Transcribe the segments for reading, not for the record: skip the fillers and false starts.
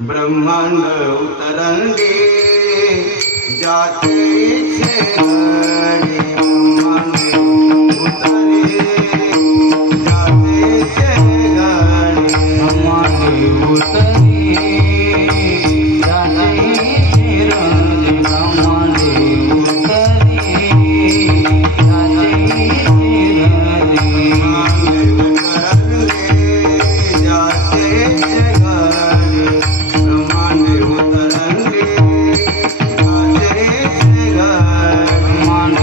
ब्रह्मांड उतरंगे जाते छे घड़ी, ब्रह्मांड उतरे जाते छे घड़ी, ब्रह्मांड उतरे जाते छे घड़ी, ब्रह्मांड उतरे जाते छे घड़ी, ब्रह्मांड उतरंगे जाते छे घड़ी, ब्रह्मांड उतरंगे जाते छे घड़ी, ब्रह्मांड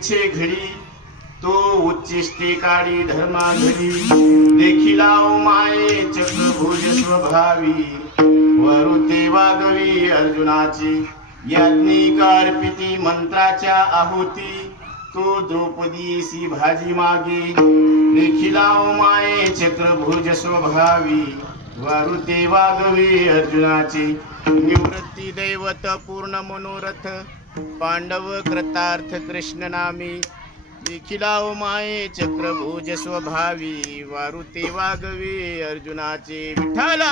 इच्छे घडी तो उच्चिष्टे काळी धर्मा घडी देखिला माये चक्रभुज स्वभावी वरुते वागवी अर्जुनाची याज्ञिकार्पिती मंत्राच्या आहुती तो द्रौपदीसी भाजी मागे देखिला माये चक्रभुज स्वभावी वरुते वागवी अर्जुनाची निवृत्ती दैवत पूर्ण मनोरथ पांडव कृतार्थ कृष्ण नामी देखिला माये चक्रभुज स्वभावी वारुते वागवी अर्जुनाचे विठ्ठल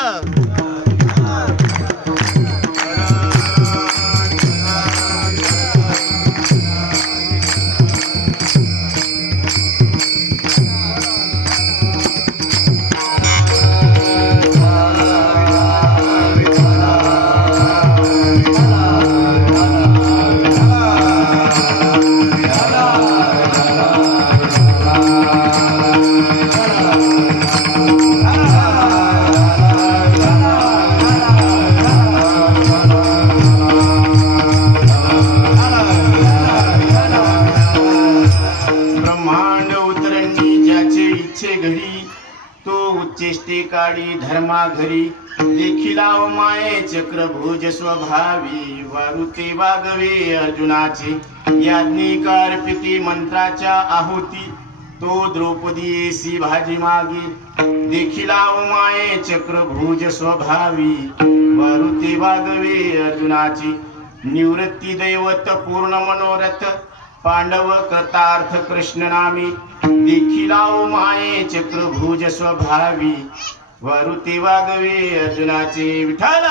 ब्रह्मांड उतरंडी ज्याचे इच्छे घडी तो उच्चिष्टे काळी धर्मा घरी देखिला माये चक्रभुज स्वभावी वारुते वागवे अर्जुनाचे याज्ञिकार्पिती मंत्राच्या आहुती तो द्रौपदीसी भाजी मागे देखिला माये चक्रभुज स्वभावी वारुते वागवे अर्जुनाची निवृत्ती दैवत पूर्ण मनोरथ पांडव कृतार्थ कृष्ण नामी देखिला माये चक्रभुज स्वभावी वरुते वागवे अर्जुनाचे विठ्ठल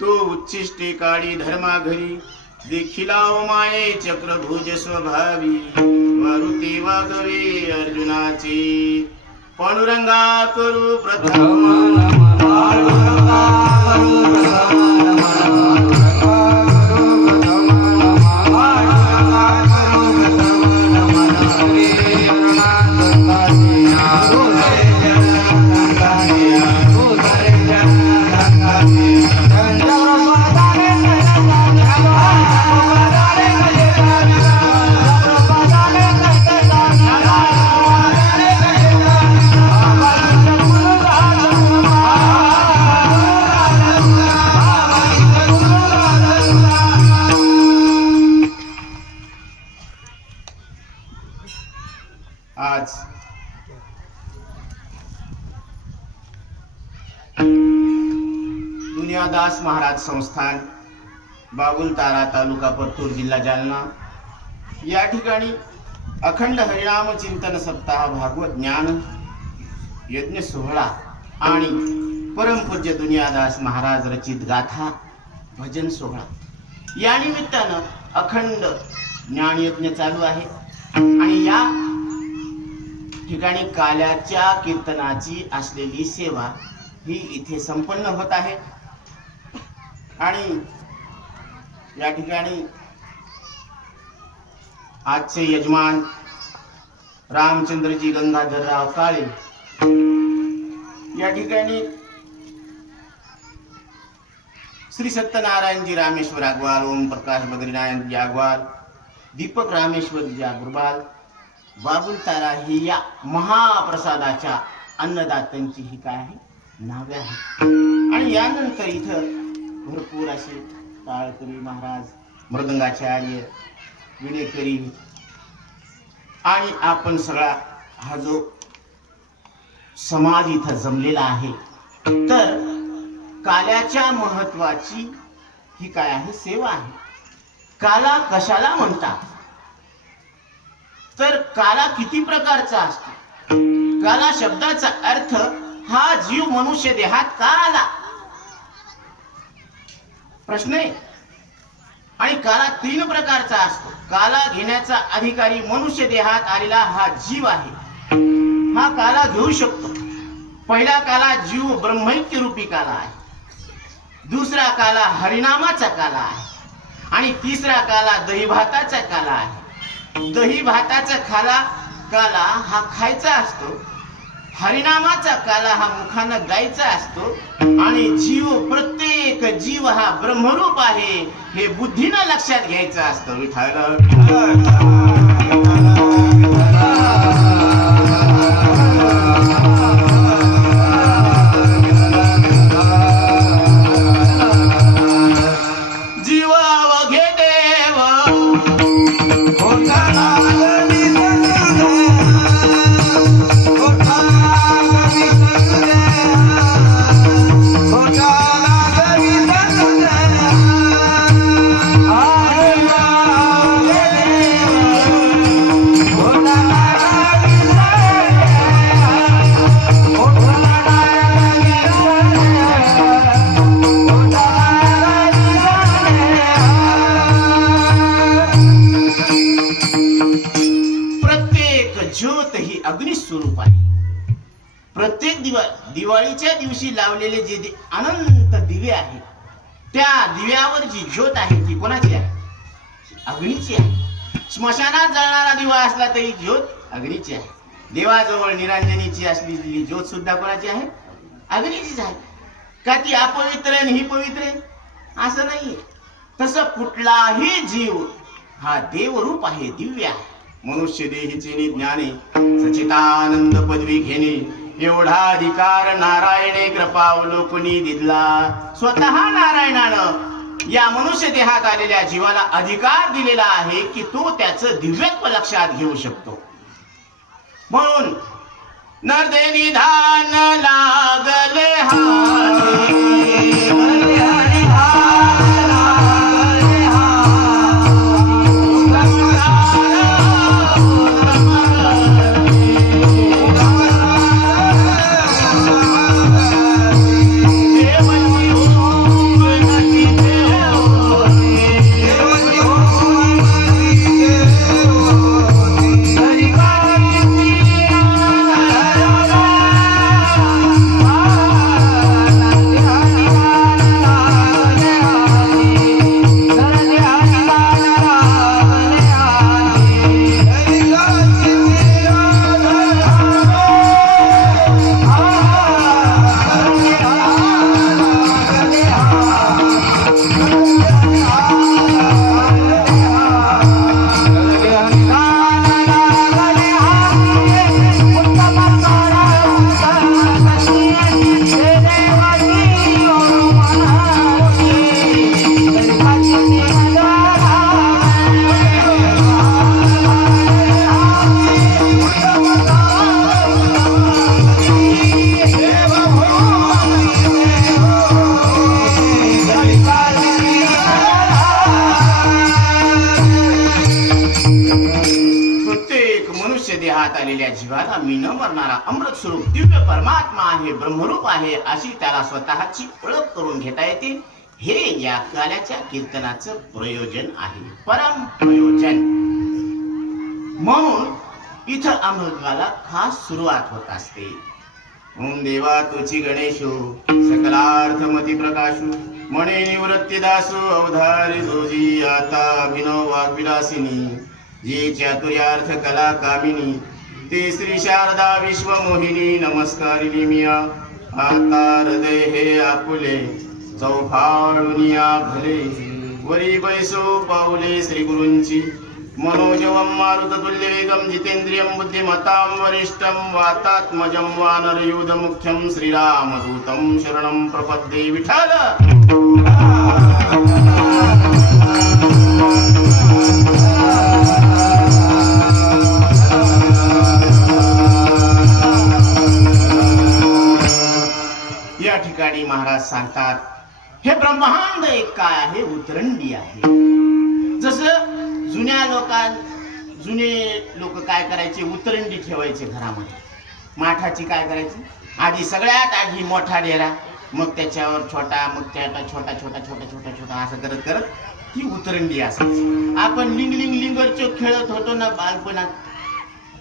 तो उच्चिष्टे काळी धर्मा घरी देखिला माये चक्रभुज स्वभावी मारुती वागवे अर्जुनाची पांडुरंगा करू प्रथम आज दुनियादास महाराज संस्थान बाबुलतारा तालुका परतूर जिल्हा जालना या ठिकाणी अखंड हरिनाम चिंतन सप्ताह भागवत ज्ञान यज्ञ सोहळा आणि परमपूज्य दुनियादास महाराज रचित गाथा भजन सोहळा या निमित्तानं अखंड ज्ञान यज्ञ चालू आहे आणि या ठिकाणी काल्याच्या कीर्तनाची असलेली सेवा ही इथे संपन्न होत आहे आणि या ठिकाणी आजचे यजमान रामचंद्रजी गंगाधरराव काळे या ठिकाणी श्री सत्यनारायणजी रामेश्वर अग्रवाल, ओम प्रकाश बद्रीनारायणजी अग्रवाल, दीपक रामेश्वरजी अग्रवाल, बाबुल तारा ही या महाप्रसादाच्या अन्नदात्यांची ही काय आहे नावे आहे. आणि यानंतर इथं भरपूर असे टाळकरी महाराज, मृदंगाचार्य, विडेकरी आणि आपण सगळा हा जो समाज इथं जमलेला आहे. तर काल्याच्या महत्वाची ही काय आहे सेवा आहे. काला कशाला म्हणतात तर काला किती प्रकारचा असतो. काला शब्दाचा अर्थ हा जीव मनुष्य देहात का आला प्रश्न आहे. आणि काला 3 प्रकारचा असतो. काला घेण्याचा अधिकारी मनुष्य देहात आलेला हा जीव आहे. हा काला घेऊ शकतो. पहिला काला जीव ब्रह्मैक्य रूपी काला आहे. दुसरा काला हरिनामाचा काला आहे. आणि तिसरा काला दही भाताचा काला आहे. दही भाताचा काला हा खायचा असतो. हरिनामाचा काला हा मुखानं गायचा असतो. आणि प्रत्येक जीव हा ब्रह्मरूप आहे हे बुद्धीनं लक्षात घ्यायचं असतं. जीव अवघे देव ज्योत ही अग्निस्वरूप आहे. प्रत्येक दिवाळीच्या दिवशी लावलेले जे अनंत दिवे आहेत त्या दिव्यावर जी ज्योत आहे ती कोणाची आहे अग्नीची आहे. स्मशानात जळणारा दिवा असला तरी ज्योत अग्नीची आहे. देवाजवळ निरांजनीची असलेली ज्योत सुद्धा कोणाची आहे अग्नीचीच आहे. का ती अपवित्र आणि ही पवित्र असं नाहीये. तसं कुठलाही जीव हा देवरूप आहे, दिव्य आहे. मनुष्य देहीचे ज्ञाने सचितानंद पदवी घेणे एवढा अधिकार नारायणे कृपावलोकनी दिला. स्वतः नारायणानं या मनुष्य देहात आलेल्या जीवाला अधिकार दिलेला आहे की तो त्याचं दिव्यत्व लक्षात घेऊ शकतो. म्हणून नरदे निधान लागले हाती देहात आलेल्या जीवाला मी न मरणारा अमृत स्वरूप दिव्य परमात्मा आहे, ब्रह्मरूप आहे अशी त्याला स्वतःची ओळख करून घेता येते. हे या काल्याच्या कीर्तनाचं प्रयोजन आहे, परम प्रयोजन. म्हणून इथं अमृताला खास सुरुवात होत असते. ओम देवा तुची गणेशो सकलार्थमती प्रकाशो मणे निवृत्ती दासो अवधारी जोजी आता अभिनव वाग्विलासिनी जी चातुर्यार्थ कला कामिनी ते श्री शारदा विश्वमोहिनी नमस्कारिणी मिया आता हृदय हे आपुले चौफाळुनिया भले वरी बैसो पाऊले श्री गुरूंची मनोजवं मारुततुल्य वेगं जितेंद्रियं बुद्धिमतां वरिष्ठं वातात्मजं वानरयूथ मुख्यं श्रीरामदूतं शरणं प्रपद्ये विठ्ठल. या ठिकाणी महाराज सांगतात हे ब्रह्मांड एक काय आहे, उतरंडी आहे. जसं जुने लोक काय करायचे, उतरंडी ठेवायचे घरामध्ये. माठाची काय करायची, आधी सगळ्यात आधी मोठा डेरा, मग त्याच्यावर छोटा, मग त्याचा छोटा छोटा छोटा छोटा छोटा असं करत करत ही उतरंडी असायची. आपण लिंगरचो खेळत होतो ना बालपणात,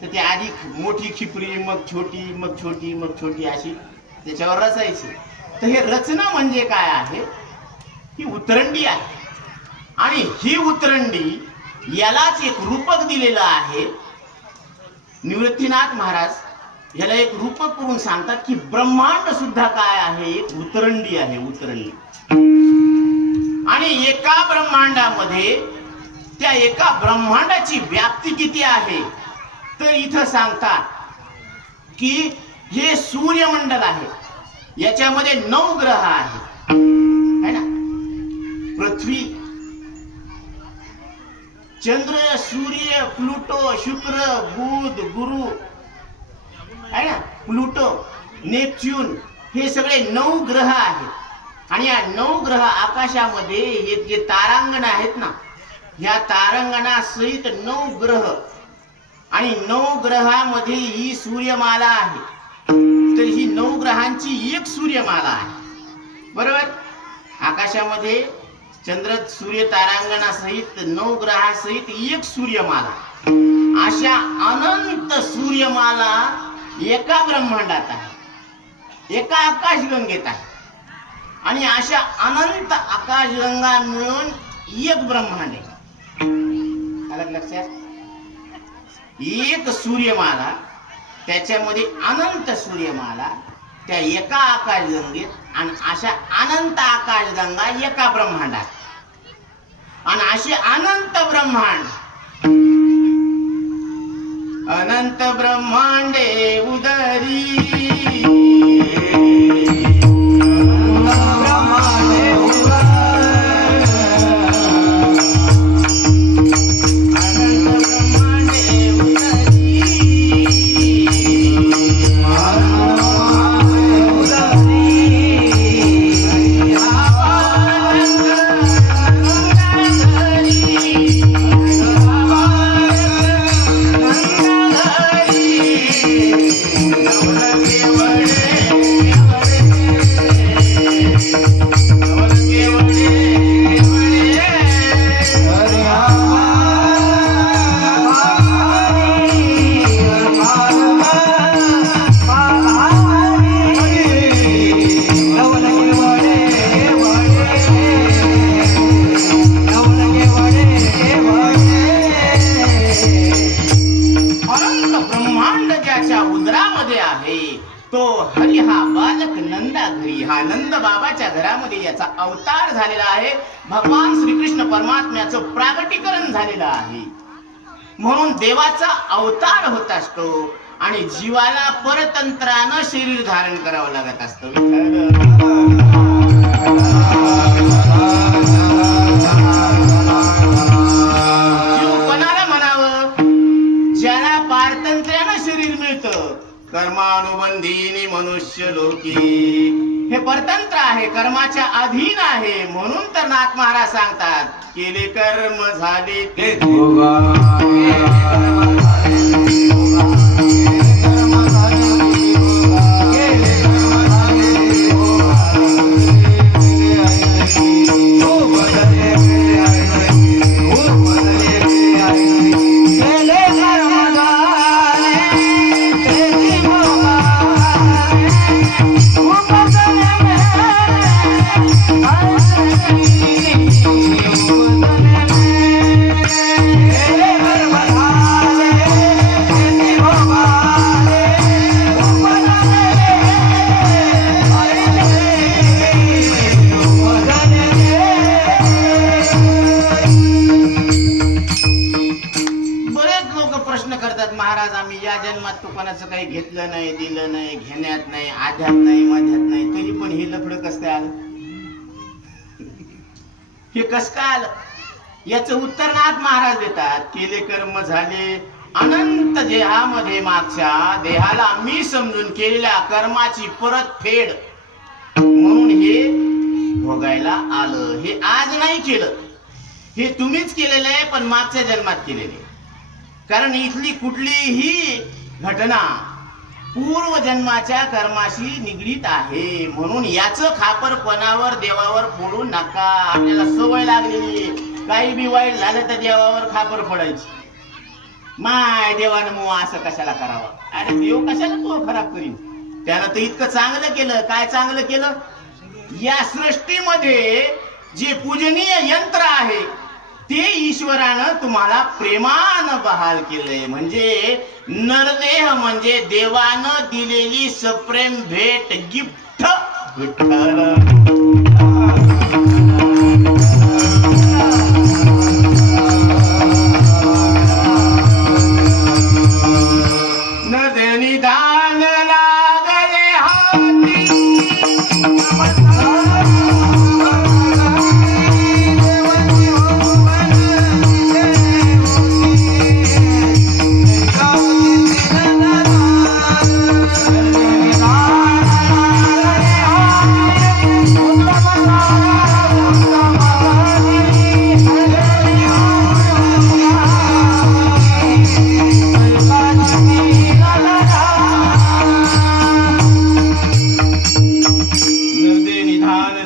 तर ती आधी मोठी खिपरी, मग छोटी, मग छोटी, मग छोटी अशी त्याच्यावर रचायची. तर हे रचना म्हणजे काय आहे, ही उतरंडी आहे. आणि ही उतरंडी यालाच एक रूपक दिलेलं आहे. निवृत्तीनाथ महाराज याला एक रूपक करून सांगतात की ब्रह्मांड सुद्धा काय आहे, एक उतरंडी आहे, उतरंडी. आणि एका ब्रह्मांडामध्ये त्या एका ब्रह्मांडाची व्याप्ती किती आहे, तर इथं सांगतात की हे सूर्यमंडल आहे, याच्यामध्ये 9 ग्रह आहे, है ना. पृथ्वी, चंद्र, सूर्य, प्लुटो, शुक्र, बुध, गुरु, है ना, प्लुटो, नेपच्यून, हे सगळे 9 ग्रह आहेत. आणि या 9 ग्रह आकाशामध्ये हे जे तारांगण आहेत ना, या तारांगणासहित 9 ग्रह. आणि 9 ग्रहामध्ये ही सूर्यमाला आहे. तर ही 9 ग्रहांची एक सूर्यमाला आहे, बरोबर. आकाशामध्ये चंद्र सूर्य तारांगणासहित 9 ग्रहासहित एक सूर्यमाला. अशा अनंत सूर्यमाला एका ब्रह्मांडात आहे, एका आकाशगंगेत आहे. आणि अशा अनंत आकाशगंगा मिळून एक ब्रह्मांड आहे. आलं लक्षात. एक सूर्यमाला, त्याच्यामध्ये अनंत सूर्यमाला, त्या एका आकाशगंगेत. आणि अशा अनंत आकाशगंगा एका ब्रह्मांडात. आणि असे अनंत ब्रह्मांड, अनंत ब्रह्मांडे उदरी, अवतार झालेला आहे. भगवान श्रीकृष्ण परमात्म्याचं प्रागटीकरण झालेलं आहे. म्हणून देवाचा अवतार होत असतो आणि जीवाला परतंत्रानं शरीर धारण करावं लागत असतं. जीव कोणाला म्हणावं, ज्याला पारतंत्र्यानं शरीर मिळतं. कर्मानुबंधीनी मनुष्य लोकी, हे परतंत्र आहे, कर्माच्या अधीन आहे. म्हणून तर नाथ महाराज सांगतात, केले कर्म झाले ते Hare महाराज आम्ही या जन्मात तू कोणाचं काही घेतलं नाही, दिलं नाही, घेण्यात नाही, आध्यात नाही, मध्यात नाही, तरी पण हे लफडं कसं काय आलं? हे कसं काय आलं? याचं उत्तर नाथ महाराज देतात. केले कर्म झाले अनंत देहामध्ये, मागच्या देहाला मी समजून केलेल्या कर्माची परतफेड म्हणून हे भोगायला आलं. हे आज नाही केलं, हे तुम्हीच केलेलं आहे, पण मागच्या जन्मात केलेले. कारण इथली कुठलीही घटना पूर्वजन्माच्या कर्माशी निगडीत आहे. म्हणून याचं खापरपणावर देवावर फोडू नका. आपल्याला सवय लागलेली, काही बी वाईट झालं तर देवावर खापर पडायची. माय देवानं मग असं कशाला करावं? अरे देव कशाला तू खराब करीन? त्यानं तर इतकं चांगलं केलं. काय चांगलं केलं? या सृष्टीमध्ये जे पूजनीय यंत्र आहे ते ईश्वरानं तुम्हाला प्रेमानं बहाल केलंय. म्हणजे नरदेह म्हणजे देवानं दिलेली सप्रेम भेट, गिफ्ट. विठ्ठल नदनी दान लागले हाती,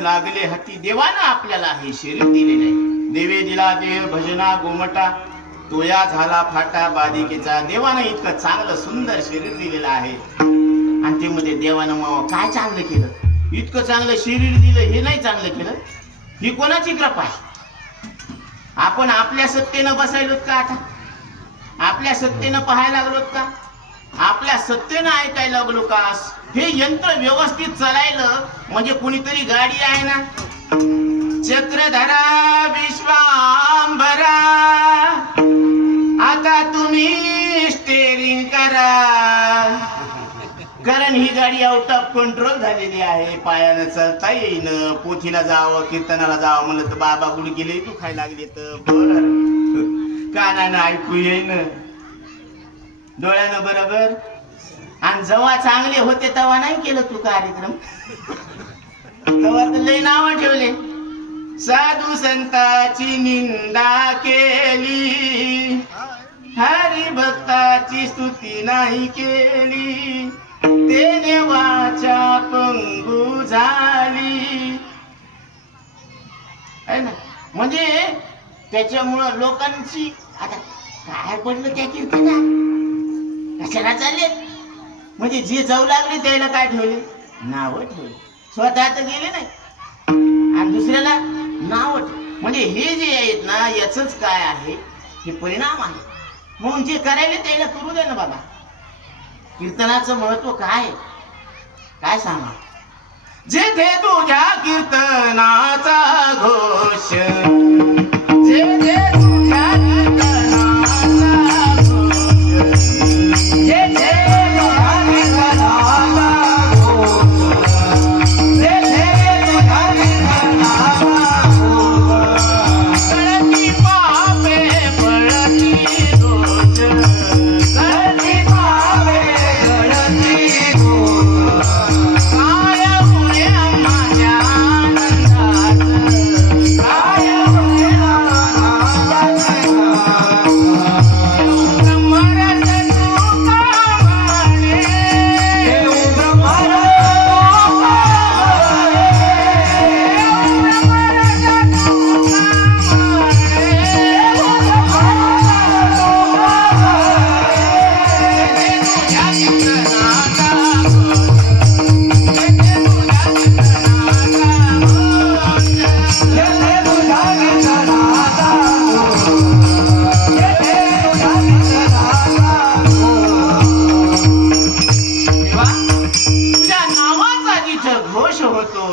लागले हाती. देवानं आपल्याला हे शरीर दिलेलं आहे. देवे दिला देव भजना गोमटा, तोया झाला फाटा बाधिकेचा. देवानं इतकं चांगलं सुंदर शरीर दिलेलं आहे. आणि ते मध्ये देवानं मग काय चांगलं केलं? इतकं चांगलं शरीर दिलं, हे नाही चांगलं केलं? ही कोणाची कृपा आहे? आपण आपल्या सत्तेनं बसायलोत का? आता आपल्या सत्तेनं पाहायला लागलोत का? आपल्या सत्तेनं ऐकायला लागलो का? हे यंत्र व्यवस्थित चालायलं म्हणजे कोणीतरी गाडी आहे ना. चक्रधरा विश्वांभरा, आता तुम्ही स्टेरिंग करा. कारण ही गाडी आउट ऑफ कंट्रोल झालेली आहे. पायानं चालता येईन. पोथीला जावं, कीर्तनाला जावं म्हणलं तर बाबा गुडघे तू खायला लागले तर बर, कानानं ऐकू येईन, डोळ्यानं बरोबर. आणि जेव्हा चांगले होते तेव्हा नाही केलं तू कार्यक्रम. तेव्हा तर लय नाव ठेवले. साधू संताची निंदा केली, हरी भक्ताची स्तुती नाही केली, ते देवाच्या पंगू झाली. आहे ना? म्हणजे त्याच्यामुळं लोकांची आता काय पडलं त्या कीर्तनात? कशाला चालले? म्हणजे जे जाऊ लागले त्याला काय ठेवले? नाव ठेवले. स्वतः तर गेले नाही आणि दुसऱ्याला नाव ठेवले. म्हणजे हे जे आहेत ना, याच काय आहे? हे परिणाम आहे. म्हणून जे करायले त्याला करू दे ना बाबा. कीर्तनाचं महत्व काय? काय सांगा? जेथे तुझ्या कीर्तनाचा घोष, जेथे तुझ्या कीर्तनाचा घोष, जेथे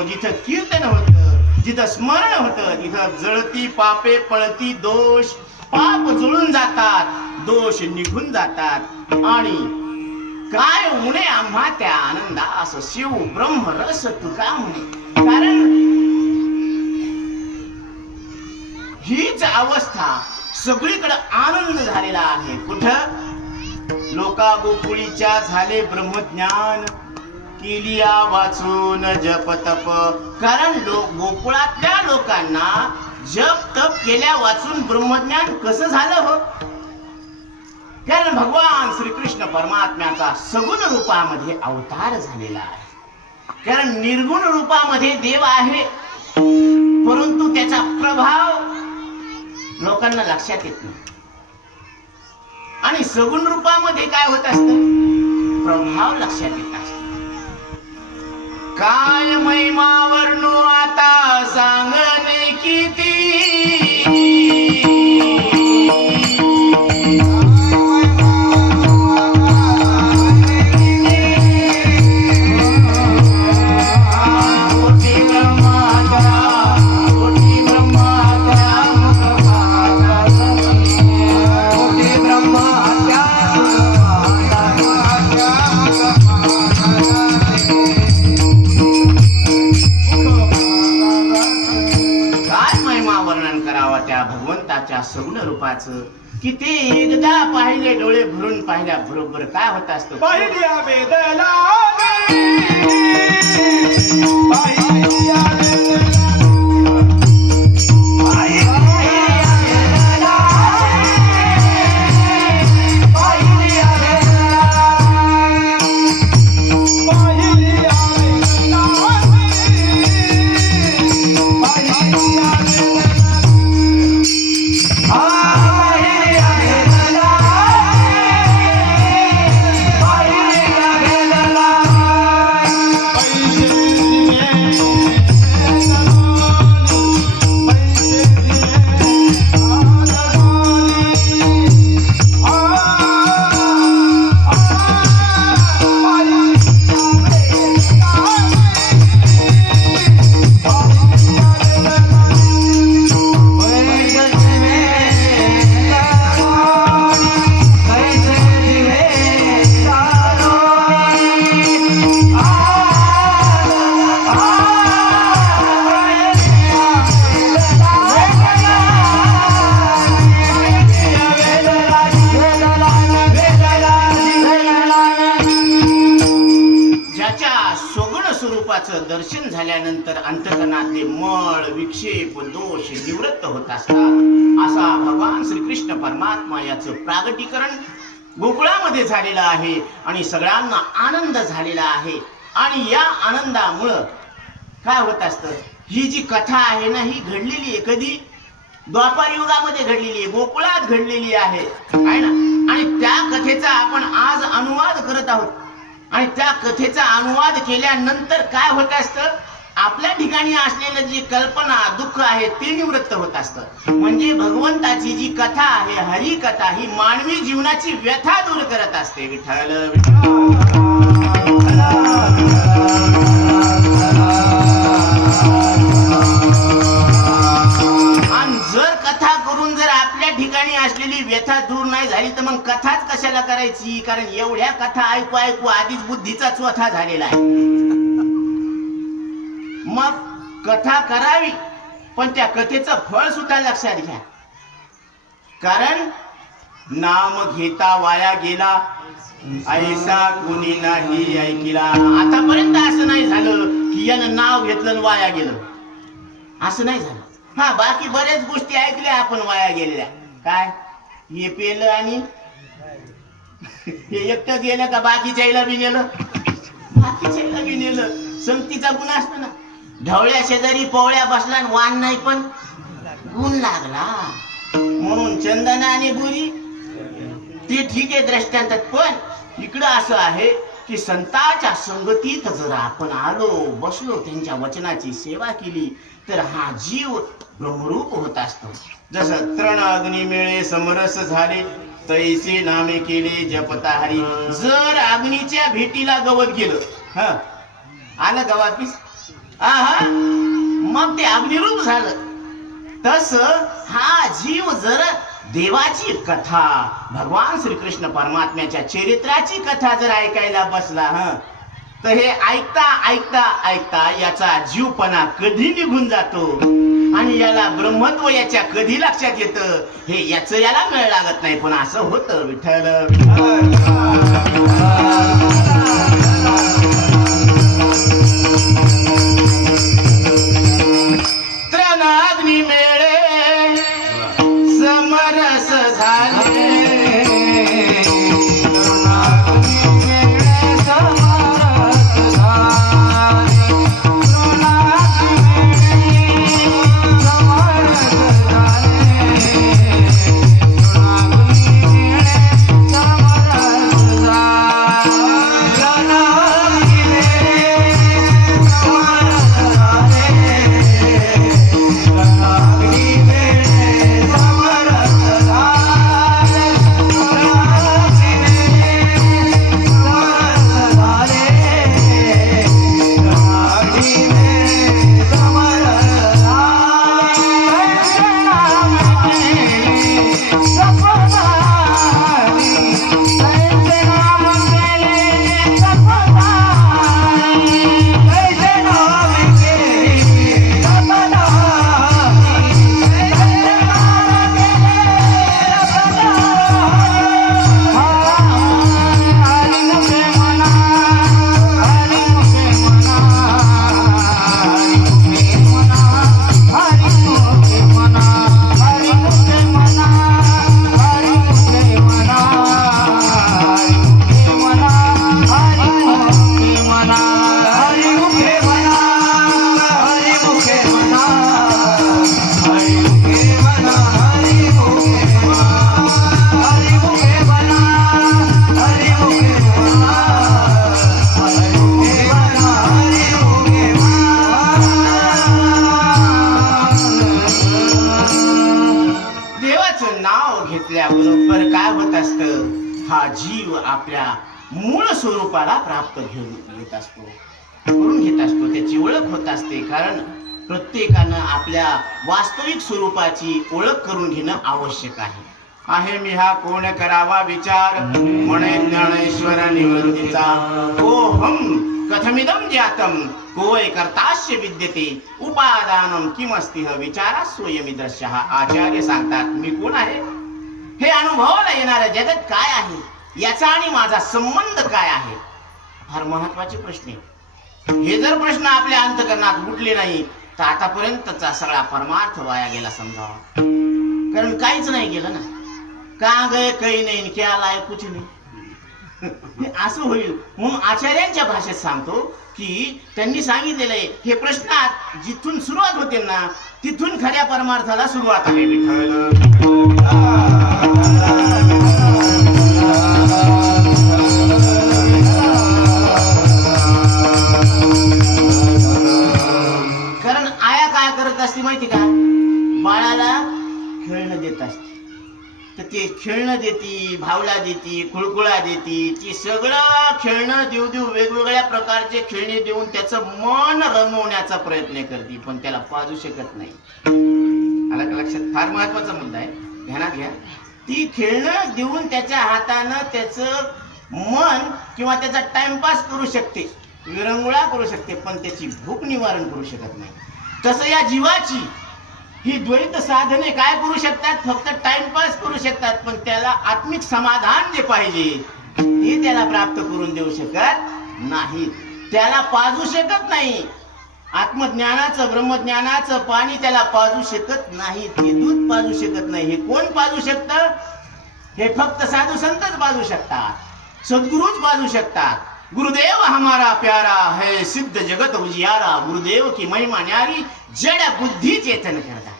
जिथं कीर्तन होतं, जिथं स्मरण होतं, तिथं जळती पापे पळती दोष, पाप जुळून जातात, दोष निघून जातात आणि काय उणे आम्हा त्या आनंदास शिव ब्रह्म रस तुका म्हणे. कारण हीच अवस्था सगळीकडे आनंद झालेला आहे. कुठं लोका गोकुळीच्या झाले ब्रह्मज्ञान केलिया वाचून जप तप. कारण गोकुळातल्या लोकांना जप तप केल्या वाचून ब्रह्मज्ञान कसं झालं हो. कारण भगवान श्रीकृष्ण परमात्म्याचा सगुण रूपामध्ये अवतार झालेला आहे. कारण निर्गुण रूपामध्ये देव आहे परंतु त्याचा प्रभाव लोकांना लक्षात येत नाही. आणि सगुण रूपामध्ये काय होत असतं, प्रभाव लक्षात येत असतो. काय महिमा वर्णो आता सांगणे किती. सगुण रूपाचं की ते एकदा पाहिले डोळे भरून पाहिल्या बरोबर काय होत असतं. पाहिल्या वेदला दर्शन झाल्यानंतर अंतकरणातले मळ विक्षेप दोष निवृत्त होत असतात. असा भगवान श्रीकृष्ण परमात्मा याचं प्रागटीकरण गोकुळामध्ये झालेलं आहे आणि सगळ्यांना आनंद झालेला आहे. आणि या आनंदामुळं काय होत असतं, ही जी कथा आहे ना ही घडलेली आहे कधी, द्वापार युगामध्ये घडलेली आहे, गोकुळात घडलेली आहे ना. आणि त्या कथेचा आपण आज अनुवाद करत आहोत. आणि त्या कथेचा अनुवाद केल्यानंतर काय होत असतं, आपल्या ठिकाणी असलेलं जी कल्पना दुःख आहे ते निवृत्त होत असतं. म्हणजे भगवंताची जी कथा आहे हरी कथा ही मानवी जीवनाची व्यथा दूर करत असते. विठ्ठल आणि जर कथा करून जर आपल्या ठिकाणी असलेली व्यथा दूर नाही झाली तर मग कथाच कशाला करायची. कारण एवढ्या कथा ऐकू ऐकू आधीच बुद्धीचा चोथा झालेला आहे. मग कथा करावी पण त्या कथेचं फळ सुद्धा लक्षात घ्या. कारण नाम घेता वाया गेला ऐसा कुणी नाही ऐकिला. आतापर्यंत असं नाही झालं की यानं नाव घेतलं आणि वाया गेलं, असं नाही झालं. हा बाकी बऱ्याच गोष्टी ऐकल्या आपण वाया गेलेल्या. काय हे पेलं आणि हे एकटं गेलं का बाकीच्याला बी नेलं, बाकीच्याला बी नेलं. संगतीचा गुण असतो ना. ढवळ्या शेजारी पोवळ्या बसला आणि वाण नाही पण गुण लागला. म्हणून चंदना आणि बुरी ते ठीक आहे दृष्टांतात. पण इकडं असं आहे की संतांच्या संगतीत जर आपण आलो बसलो त्यांच्या वचनाची सेवा केली तर हा जीव ब्रह्मरूप होत असतो. जसं तृण अग्नी मिळे समरस झाले तैसे नामे केले जपता हरी. जर अग्नीच्या भेटीला गवत गेलं, हा आलं गवात पीस, मग ते अग्निरूप झालं. तस हा जीव जर देवाची कथा, भगवान श्रीकृष्ण परमात्म्याच्या चरित्राची कथा जर ऐकायला बसला तर हे ऐकता ऐकता ऐकता याचा जीवपणा कधी निघून जातो आणि याला ब्रह्मत्व याच्या कधी लक्षात येतं हे याच याला मेळ लागत नाही. पण असं होतं विठ्ठल. त्रणाग्नी मेळे समरस झाले, घेतल्याबरोबर काय होत असतं, हा जीव आपल्या मूळ स्वरूपाला प्राप्त घेऊन येत असतो, करून घेत असतो, त्याची ओळख होत असते. कारण प्रत्येकानं आपल्या वास्तविक स्वरूपाची ओळख करून घेणं आवश्यक आहे. आहे मी हा कोण करावा विचार, म्हणे ज्ञानेश्वर निवृत्तीचा. कोहम कथमिदं जातं कोय कर्तास्य विद्यते उपादानं किमस्ति विचारा स्वयमिदृश्यः. आचार्य सांगतात मी कोण आहे, हे अनुभवाला येणारं जगत काय आहे, याचा आणि माझा संबंध काय आहे, फार महत्वाचे प्रश्न आहे. हे जर प्रश्न आपल्या अंतःकरणात उठले नाही तर आतापर्यंतचा सगळा परमार्थ वाया गेला समजावा. कारण काहीच नाही गेलं ना. का गए काही नाही, क्या लाय कुछ नाही, असं होईल. म्हणून आचार्यांच्या भाषेत सांगतो की त्यांनी सांगितलेलं आहे हे प्रश्नात जिथून सुरुवात होते ना तिथून खऱ्या परमार्थाला सुरुवात आहे. विठ्ठल कारण आया काय करत असते माहिती का, बाळाला खेळणं देत असते, तर ते खेळणं देती, भावला देती, कुळकुळा देती, ती सगळं खेळणं देऊ देऊ वेगवेगळ्या प्रकारचे खेळणे देऊन त्याचं मन रमवण्याचा प्रयत्न करते, पण त्याला पाजू शकत नाही. आला का लक्षात? फार महत्वाचा मुद्दा आहे, ध्यानात घ्या. ती खेळणं देऊन त्याच्या हातानं त्याचं मन किंवा त्याचा टाइमपास करू शकते, विरंगुळा करू शकते, पण त्याची भूक निवारण करू शकत नाही. तसं या जीवाची ही द्वैत साधने काय करू शकतात, फक्त टाइमपास करू शकतात, पण त्याला आत्मिक समाधान जे पाहिजे ते त्याला प्राप्त करून देऊ शकत नाही, त्याला पाजू शकत नाही. आत्मज्ञानाचं ब्रह्मज्ञानाचं पाणी त्याला पाजू शकत नाही, ते दूध पाजू शकत नाही. हे कोण पाजू शकतं? हे फक्त साधू संतच पाजू शकतात, सद्गुरूच पाजू शकतात. गुरुदेव हमारा प्यारा है सिद्ध जगत उजियारा, गुरुदेव की महिमा न्यारी जड बुद्धी चेतन करता.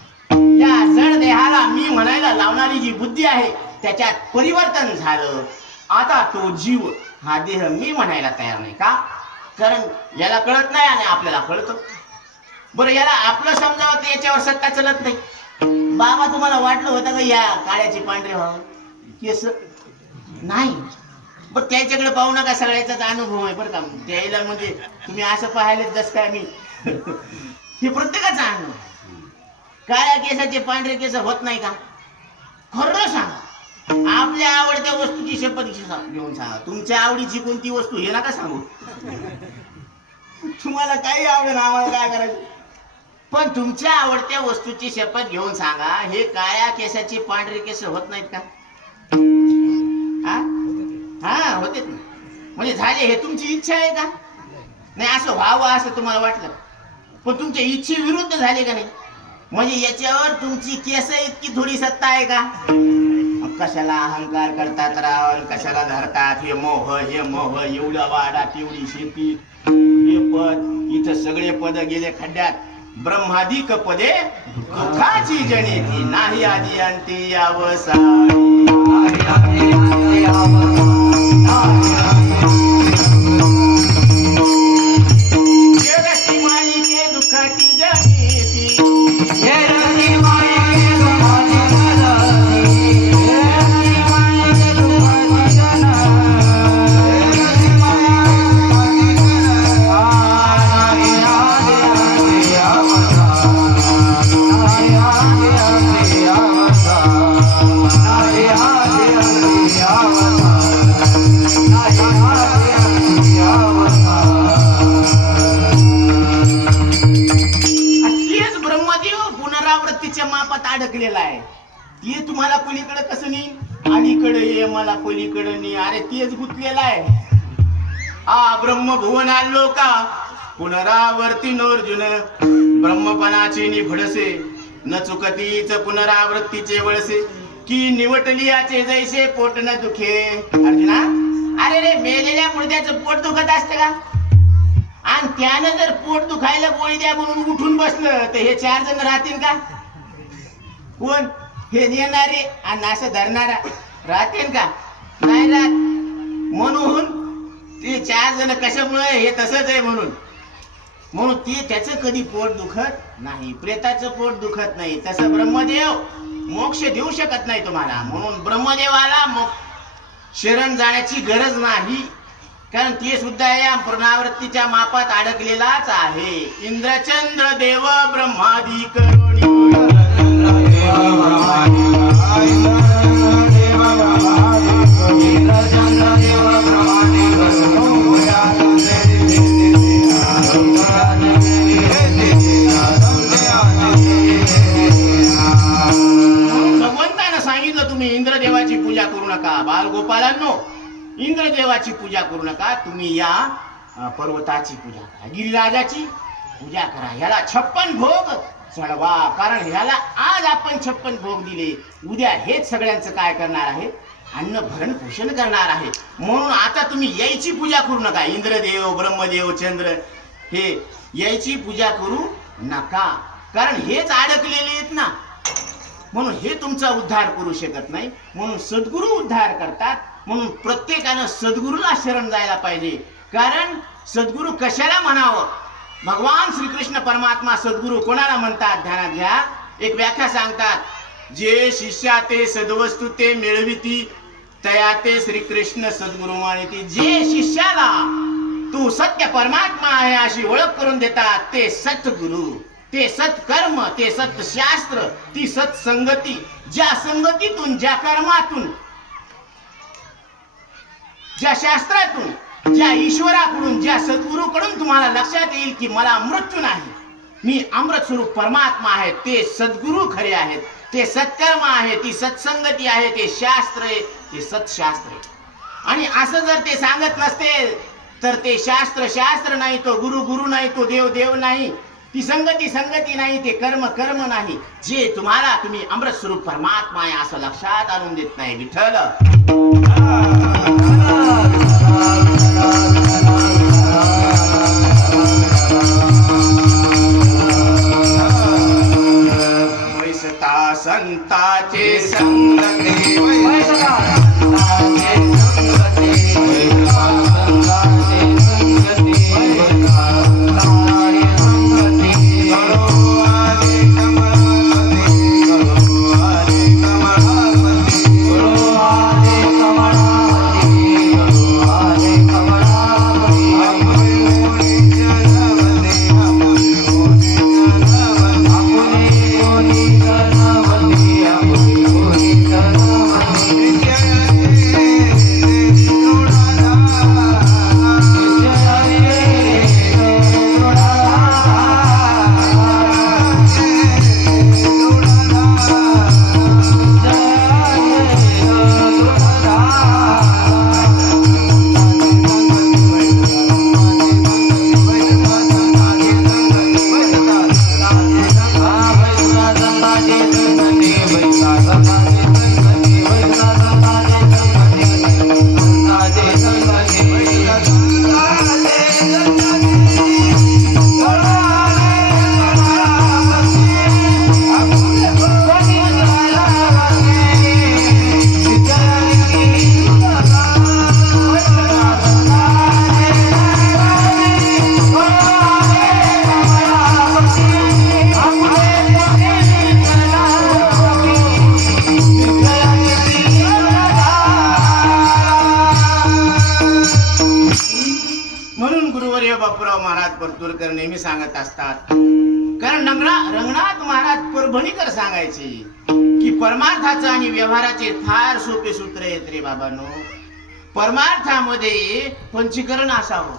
या जड देहाला मी म्हणायला लावणारी जी बुद्धी आहे त्याच्यात परिवर्तन झालं. आता तो जीव हा देह मी म्हणायला तयार नाही. का? कारण याला कळत नाही आणि आपल्याला कळतं. बरं, याला आपलं समजावं तर याच्यावर सत्ता चलत नाही. बाबा तुम्हाला वाटलं होतं का या काळ्याची पांढरे व्हावं केस नाही, पण त्याच्याकडे पाहू नका, सगळ्याचाच अनुभव आहे बरं का. त्याला म्हणजे तुम्ही असं पाहायला जस काय मी हे प्रत्येकाचा अनुभव. काळ्या केसाचे पांढरे केस होत नाही का? खरं सांगा, आपल्या आवडत्या वस्तूची शपथ घेऊन सांगा. तुमच्या आवडीची कोणती वस्तू हे नका सांगू. तुम्हाला काही आवडेल, आम्हाला काय करायचं, पण तुमच्या आवडत्या वस्तूची शपथ घेऊन सांगा, हे काळ्या केसाचे पांढरे केस होत नाहीत का? हा होते ना. म्हणजे झाले, हे तुमची इच्छा आहे का? नाही, असं व्हावं असं तुम्हाला वाटलं, पण तुमच्या इच्छे विरुद्ध झाले का नाही? म्हणजे याच्यावर तुमची केस इतकी थोडी सत्ता आहे का? कशाला अहंकार करतात रावण, कशाला धरतात हे मोह, एवढा वाडा तेवढी शेती, हे पद, इथं सगळे पद गेले खड्ड्यात. ब्रह्मादिक पदे दुःखाची जनिती, नाही आधी अंती अवसानी. अडकलेला आहे. ते तुम्हाला पलीकडे कसं नाही, अलीकडे ये मला पलीकडे नाही, अरे तेच गुंतलेला आहे. ब्रह्मभुवन आलो का पुनरावर्ती नोर्जुन, ब्रह्मपणाचे निभडसे न चुकतीच पुनरावृत्तीचे वळसे, की निवटली याचे जैसे पोट न दुखे. अर्जुना, अरे रे, मेलेल्या मुर्द्याचं पोट दुखत असतं का? आणि त्यानं जर पोट दुखायला गोळी द्या म्हणून उठून बसलं तर हे 4 जण राहतील का? कोण? हे नेणारे आणि असं धरणारा राहतील का? नाही राहत. म्हणून ते 4 जण कशामुळे? हे तसंच आहे म्हणून ते त्याचं कधी पोट दुखत नाही, प्रेताचं पोट दुखत नाही. तसं ब्रह्मदेव मोक्ष देऊ शकत नाही तुम्हाला, म्हणून ब्रह्मदेवाला शरण जाण्याची गरज नाही, कारण ते सुद्धा या पुनरावृत्तीच्या मापात अडकलेलाच आहे. इंद्रचंद्र देव ब्रह्मादी करुणी, भगवंतानं सांगितलं तुम्ही इंद्रदेवाची पूजा करू नका. बालगोपालांनो, इंद्रदेवाची पूजा करू नका, तुम्ही या पर्वताची पूजा करा, गिरिराजाची पूजा करा, ह्याला 56 भोग चढवा. कारण ह्याला आज आपण 56 भोग दिले, उद्या हेच सगळ्यांचं काय करणार आहे? अन्न भरण पोषण करणार आहे. म्हणून आता तुम्ही यायची पूजा करू नका. इंद्रदेव, ब्रह्मदेव, चंद्र, हे यायची पूजा करू नका, कारण हेच अडकलेले आहेत ना. म्हणून हे तुमचा उद्धार करू शकत नाही, म्हणून सद्गुरू उद्धार करतात. म्हणून प्रत्येकानं सद्गुरूला शरण जायला पाहिजे. कारण सद्गुरू कशाला म्हणावं? भगवान श्रीकृष्ण परमात्मा सद्गुरू कोणाला म्हणतात? ध्यानात घ्या, एक व्याख्या सांगतात. जे शिष्या ते सद्वस्तु ते मिळविती, तया ते श्रीकृष्ण सद्गुरू मानिती. जे शिष्याला तू सत्य परमात्मा आहे अशी ओळख करून देतात, ते सद्गुरू, ते सत्कर्म, ते सत्शास्त्र, ती सत्संगती. ज्या संगतीतून, ज्या कर्मातून, ज्या शास्त्रातून, ज्या ईश्वराकडून, ज्या सद्गुरूकडून तुम्हाला लक्षात येईल की मला मृत्यू नाही, मी अमृत स्वरूप परमात्मा आहे, ते सद्गुरू खरे आहेत, ते सत्कर्म आहे, ती सत्संगती आहे, ते शास्त्र आहे, ते सत्शास्त्र आहे. आणि असं जर ते सांगत नसते तर ते शास्त्र शास्त्र नाही, तो गुरु गुरु नाही, तो देव देव नाही, ती संगती संगती नाही, ते कर्म कर्म नाही, जे तुम्हाला तुम्ही अमृत स्वरूप परमात्मा आहे असं लक्षात आणून देत नाही. विठ्ठल वैसता संताचे संगती, कोणी बापूराव महाराज परतूरकर नेहमी सांगत असतात. कारण रंगनाथ महाराज परभणीकर सांगायचे की परमार्थाचं आणि व्यवहाराचे फार सोपे सूत्र आहेत रे बाबांनो. परमार्थामध्ये पंचीकरण असावं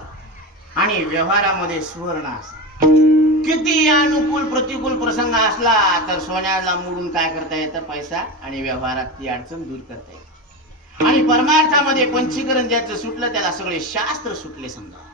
आणि व्यवहारामध्ये सुवर्ण असावं. किती अनुकूल प्रतिकूल प्रसंग असला तर सोन्याला मोडून काय करता येतं, पैसा, आणि व्यवहारात ती अडचण दूर करता येते. आणि परमार्थामध्ये पंचीकरण ज्याचं सुटलं त्याला सगळे शास्त्र सुटले समजा.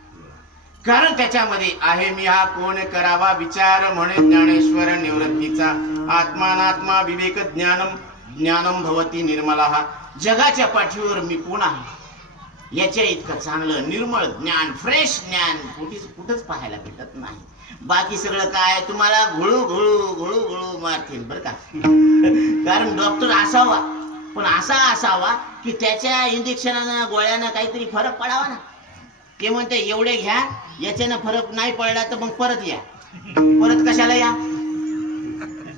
कारण त्याच्यामध्ये आहे मी हा कोण करावा विचार म्हणे ज्ञानेश्वर निवृत्तीचा. आत्मानात्मा विवेक ज्ञानम ज्ञानम भवती निर्मला. जगाच्या पाठीवर मी कोण आहे याच्या इतकं चांगलं निर्मळ ज्ञान, फ्रेश ज्ञान कुठंच पाहायला भेटत नाही. बाकी सगळं काय तुम्हाला घोळू घोळू घोळू घोळू मारतील बरं का. कारण डॉक्टर असावा, पण असा असावा की त्याच्या इंजेक्शनानं गोळ्यानं काहीतरी फरक पडावा ना. ते म्हणते एवढे घ्या, याच्यानं फरक नाही पडला तर मग परत या. परत कशाला या,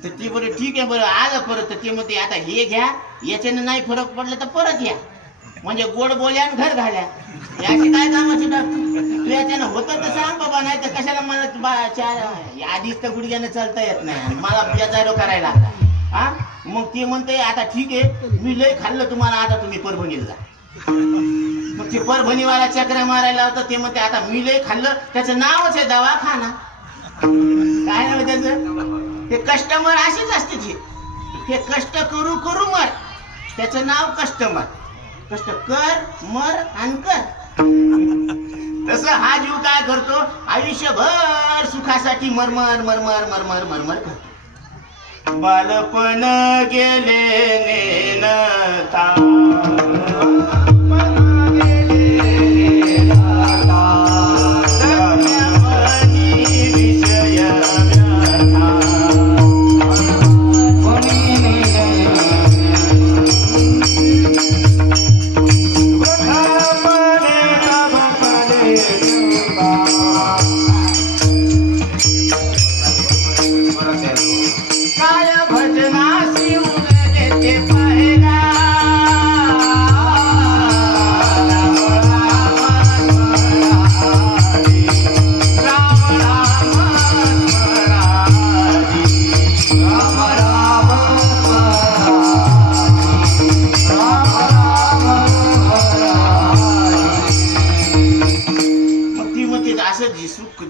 तर ती बरं ठीक आहे बरं आलं परत, तर ते म्हणते आता हे घ्या, याच्यानं नाही फरक पडला तर परत या. म्हणजे गोड बोल्या आणि घर घाल्या. याची काय कामाची डॉक्टर, तू याच्यानं होतं तर सांग बाबा, नाही तर कशाला मला आधीच तर गुडघ्यानं चालता येत नाही, मला बेजारो करायला लागला. हा मग ते म्हणते आता ठीक आहे मी लय खाल्लं तुम्हाला, आता तुम्ही परभणीला जा. मग ते परभणीवाला चक्र मारायला होतं, ते म्हणते आता मी लय खाल्लं, त्याचं नावच आहे दवाखाना. काय नाव त्याचं, ते कस्टमर असेच असते. ते कष्ट करू करू मर, त्याचं नाव कस्टमर. कष्ट कर मर आणि कर. तसं हा जीव काय करतो, आयुष्यभर सुखासाठी मरमर मरमर मरमर मरमर करतो. बालपण गेले नेनता,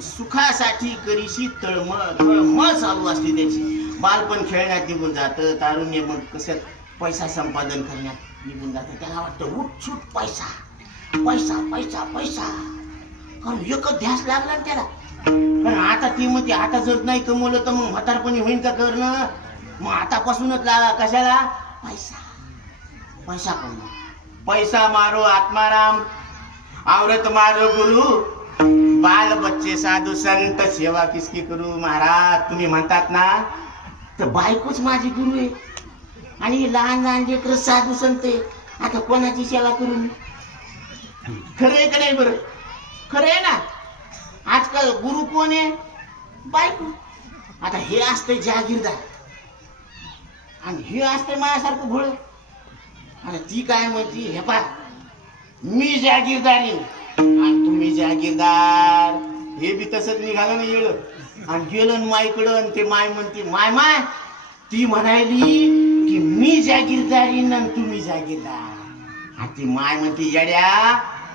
सुखासाठी करीशी तळमळ चालू असते त्याची. बालपण खेळण्यात निघून जातं, तारुण्य मग कसं पैसा संपादन करण्यात निघून जातं. त्याला वाटतं उठसूट पैसा पैसा पैसा पैसा, कारण एकच ध्यास लागला ना त्याला. कारण आता ती म्हणते आता जर नाही कमवलं तर मग म्हातारपणी होईल का करणं, मग आतापासूनच लागा कशाला, पैसा पैसा कमव. पैसा मारो आत्माराम, आवरत मारो गुरु, बाल बच्चे साधू संत सेवा किसकी करू. महाराज तुम्ही म्हणतात ना, तर बायकोच माझी गुरु आहे आणि लहान लहान लेकर साधू संत आहे. आता कोणाची सेवा करू मी, खरं आहे का नाही बरं, खरं आहे ना. आजकाल गुरु कोण आहे, बायको. आता हे असते जागीरदार आणि हे असते माझ्यासारखं भोळ. आणि ती काय म्हणती, हे पा मी जागीरदारी आणि तुम्ही जागीरदार. हे बी तसंच निघालं ना येळ, आणि गेलं माईकडं. ते माय म्हणते माय माय, ती म्हणायली की मी जागीरदारी ना तुम्ही जागीरदार. आणि ती माय म्हणते येड्या,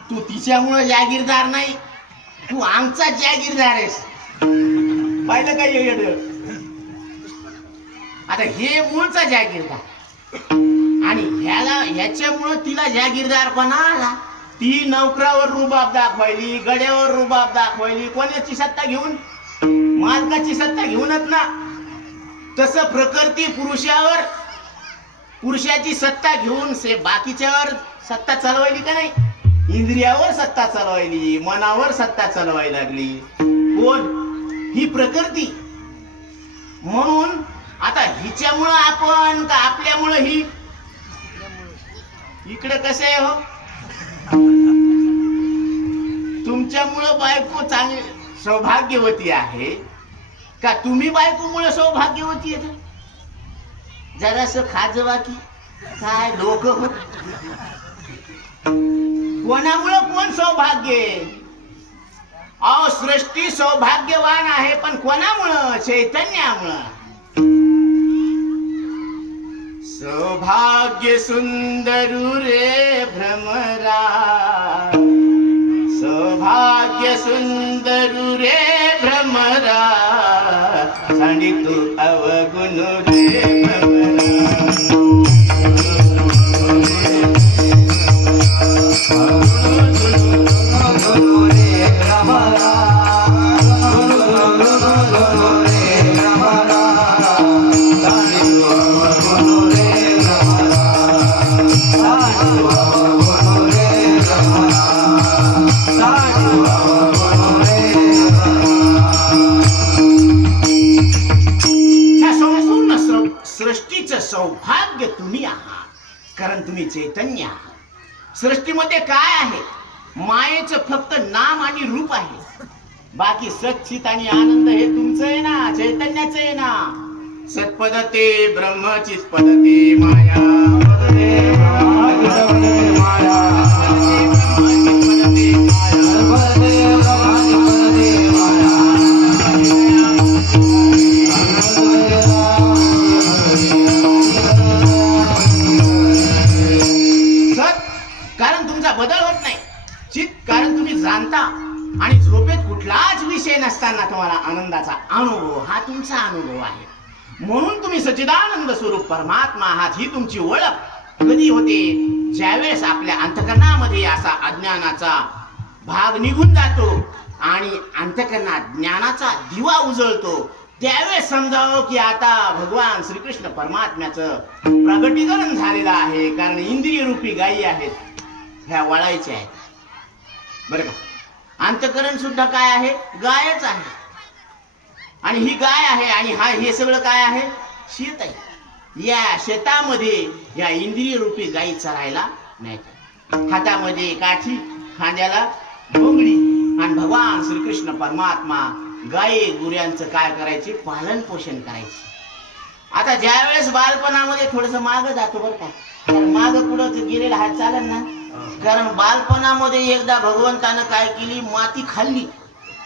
तू तिच्यामुळे जागीरदार नाही, तू आमचा जागीरदार आहेस. पाहिलं काय येड. आता हे मूळचा जागीरदार आणि ह्याच्यामुळं तिला जागीरदारपणा आला. ती नौकरावर रुबाब दाखवायली, गड्यावर रुबाब दाखवायली. कोणाची सत्ता घेऊन, मालकाची सत्ता घेऊनच ना. तसं प्रकृती पुरुषाची सत्ता घेऊन बाकीच्यावर सत्ता चालवायली का नाही. इंद्रियावर सत्ता चालवायली, मनावर सत्ता चालवायला लागली. कोण, ही प्रकृती. म्हणून आता हिच्यामुळं आपण का आपल्यामुळं ही, इकडे कसं आहे हो, तुमच्यामुळं बायको चांगली सौभाग्यवती आहे का तुम्ही बायकोमुळे सौभाग्यवती आहे. जरास खाजवा की काय लोक होत. कोणामुळं कोण सौभाग्य. अहो सृष्टी सौभाग्यवान आहे, पण कोणामुळं? चैतन्यामुळं. सौभाग्य सुंदरू रे भ्रमरा, सौभाग्य सुंदरू रे भ्रमरा, सांडी तू अवगुण रे भ्रमरा. सृष्टीचं सौभाग्य तुम्ही आहात, कारण तुम्ही चैतन्य आहात. सृष्टीमध्ये काय आहे? मायेचं फक्त नाम आणि रूप आहे. बाकी सच्चित आणि आनंद हे तुमचं आहे ना, चैतन्याचं आहे ना. सत्पदते ब्रह्मचित पदते माया, बदल होत नाही. चित कारण तुम्ही जाणता, आणि झोपेत कुठलाच विषय नसताना तुम्हाला आनंदाचा अनुभव हा तुमचा अनुभव आहे. म्हणून तुम्ही सच्चिदानंद स्वरूप परमात्मा आहात. ही तुमची ओळख कधी होते? ज्यावेळेस आपल्या अंतःकरणामध्ये असा अज्ञानाचा भाग निघून जातो आणि अंतःकरणात ज्ञानाचा दिवा उजळतो. त्यावेळेस समजावं की आता भगवान श्रीकृष्ण परमात्म्याचं प्रगटीकरण झालेलं आहे. कारण इंद्रिय रूपी गायी आहेत, ह्या वळायच्या आहेत. बरं का? अंतःकरण सुद्धा काय आहे? गायच आहे. आणि ही गाय आहे, आणि हे सगळं काय आहे? शेत आहे. या शेतामध्ये या इंद्रिय रूपी गायी चरायला नाही. हातामध्ये काठी, खांद्याला घोंगडी, आणि भगवान श्रीकृष्ण परमात्मा गायी गुऱ्यांचं काय करायचे? पालन पोषण करायचे. आता ज्या वेळेस बालपणामध्ये थोडस माग जातो बरं का, तर माग पुढं गेलेला हात चालेल ना. कारण बालपणामध्ये एकदा भगवंतानं काय केली? माती खाल्ली,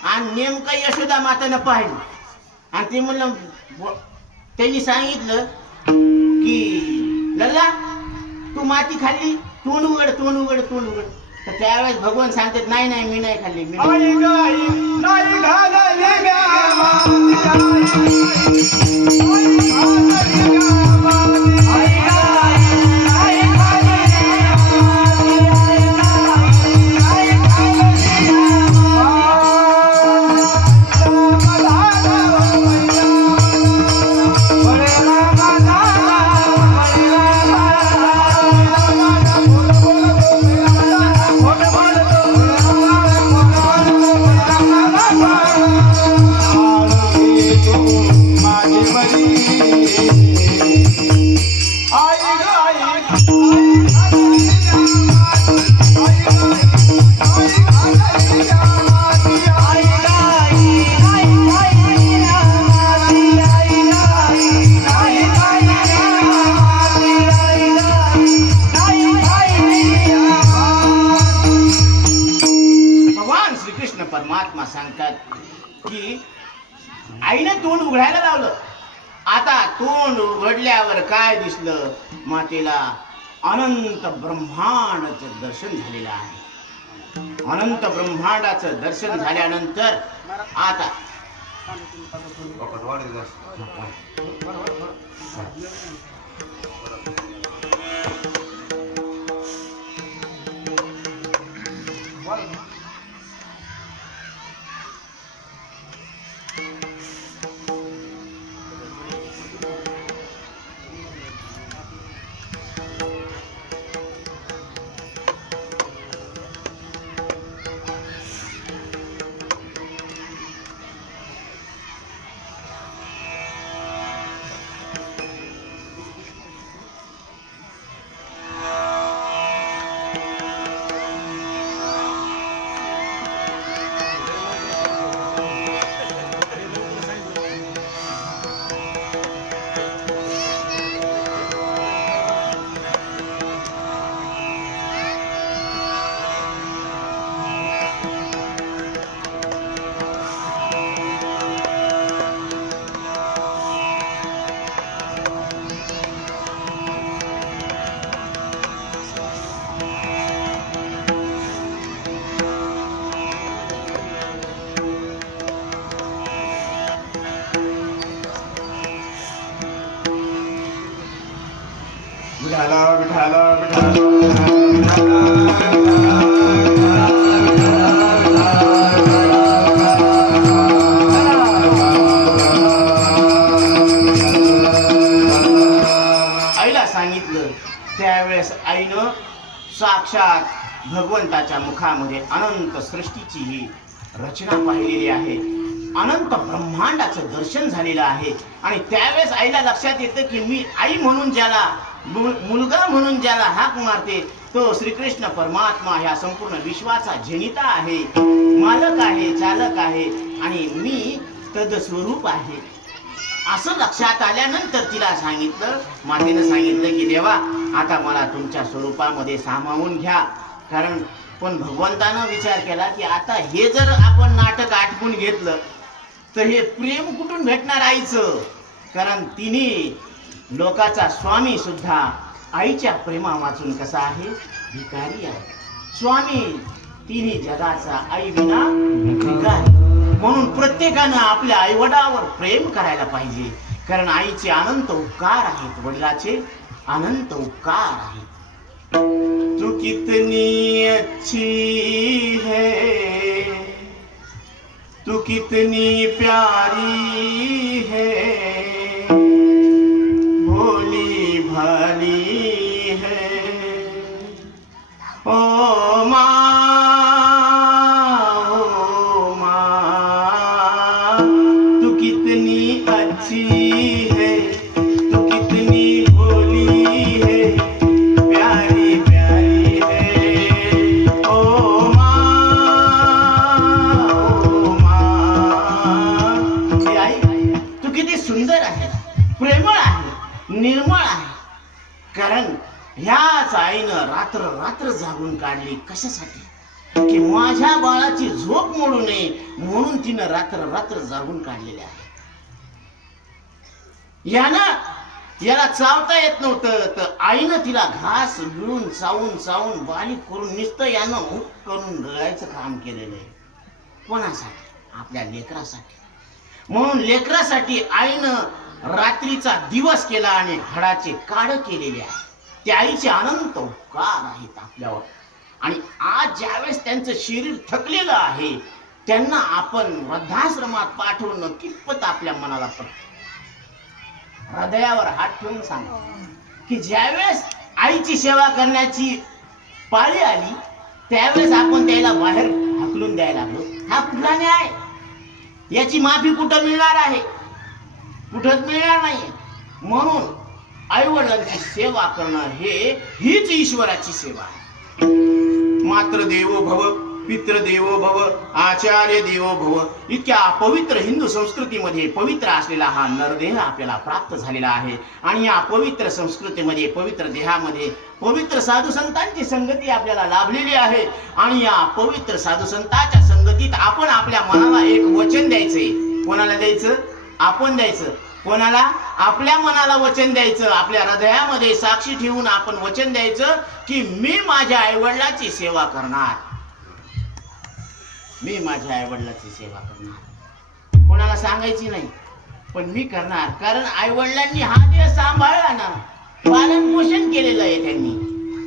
आणि नेमकं यशोदा मातानं पाहिली, आणि ते म्हणलं, त्यांनी सांगितलं की लल्ला तू माती खाल्ली, तोंड उघड, तोंड उघड, तोंड उघड. तर त्यावेळेस भगवान सांगतात, नाही नाही मी नाही खाल्ली, मी परमात्मा सांगतात की आईने तोंड उघडायला लावलं. आता तोंड उघडल्यावर काय दिसलं? मातेला अनंत ब्रह्मांडाचं दर्शन झालेलं आहे. अनंत ब्रह्मांडाचं दर्शन झाल्यानंतर आता आईला सांगितलं त्यावेळेस आईनं साक्षात भगवंताच्या मुखामध्ये अनंत सृष्टीची ही रचना पाहिलेली आहे, अनंत ब्रह्मांडाचं दर्शन झालेलं आहे. आणि त्यावेळेस आईला लक्षात येतं की मी आई म्हणून ज्याला मुलगा म्हणून ज्याला हाक मारते तो श्रीकृष्ण परमात्मा ह्या संपूर्ण विश्वाचा जनिता आहे, मालक आहे, चालक आहे आणि मी तदस्वरूप आहे. असं लक्षात आल्यानंतर तिला सांगितलं, मातेनं सांगितलं की देवा आता मला तुमच्या स्वरूपामध्ये सामावून घ्या. कारण पण भगवंतानं विचार केला की आता हे जर आपण नाटक आटपून घेतलं तर हे प्रेम कुठून भेटणार आईचं. कारण तिने लोकाचा स्वामी सुद्धा आईच्या प्रेमा वाचून कसा आहे, भिकारी आहे. स्वामी तिने जगाचा आई विना भिकारी. म्हणून प्रत्येकानं आपल्या आईवडिलावर प्रेम करायला पाहिजे. कारण आईचे अनंत उपकार आहेत, वडिलाचे अनंत उपकार आहेत. तू कितनी अच्छी है, तू कितनी प्यारी है, भोली भाली है, ओ माँ, ओ माँ, तू कितनी अच्छी है, तू कितनी भोली है, प्यारी प्यारी है, ओ माँ, ओ माँ. ही आई तू किती सुंदर आहे, प्रेमळ आहे, निर्मळ आहे. कारण ह्याच आईनं रात्र रात्र जागून काढली. कशासाठी? की माझ्या बाळाची झोप मोडू नये म्हणून तिनं रात्र रात्र जागून काढलेले आहे. याला चावता येत नव्हतं तर आईनं तिला घास गिळून चावून चावून बारीक करून नुसतं यानं हुक करून गळायचं काम केलेलं आहे. कोणासाठी? आपल्या लेकरासाठी. म्हणून लेकरासाठी आईनं रात्रीचा दिवस केला आणि हाडाचे काढ केलेले आहे. त्या आईचे अनंत उपकार आहेत आपल्यावर. आणि आज ज्यावेळेस त्यांचं शरीर थकलेलं आहे त्यांना आपण वृद्धाश्रमात पाठवणं कितपत आपल्या मनाला पडतं. हृदयावर हात ठेवून सांगा की ज्यावेळेस आईची सेवा करण्याची पाळी आली त्यावेळेस आपण त्याला बाहेर हाकलून द्यायला लागलो. हा कुठला न्याय? याची माफी कुठं मिळणार आहे? कुठंच मिळणार नाही. म्हणून आई वडिलांची सेवा करणं हीच ईश्वराची सेवा आहे. मात्र देवो भव, पितृ देवो भव, आचार्य देवो भव इतक्या पवित्र हिंदू संस्कृतीमध्ये पवित्र असलेला हा नरदेह आपल्याला प्राप्त झालेला आहे. आणि या पवित्र संस्कृतीमध्ये, पवित्र देहामध्ये पवित्र साधू संतांची संगती आपल्याला लाभलेली आहे. आणि या पवित्र साधू संतांच्या संगतीत आपण आपल्या मनाला एक वचन द्यायचंय. कोणाला द्यायचं? आपण द्यायचं. कोणाला? आपल्या मनाला वचन द्यायचं. आपल्या हृदयामध्ये साक्षी ठेवून आपण वचन द्यायचं की मी माझ्या आईवडिलाची सेवा करणार. मी माझ्या आईवडिलाची सेवा करणार. कोणाला सांगायची नाही पण मी करणार. कारण आईवडिलांनी हा देह सांभाळला ना, पालन पोषण केलेलं आहे.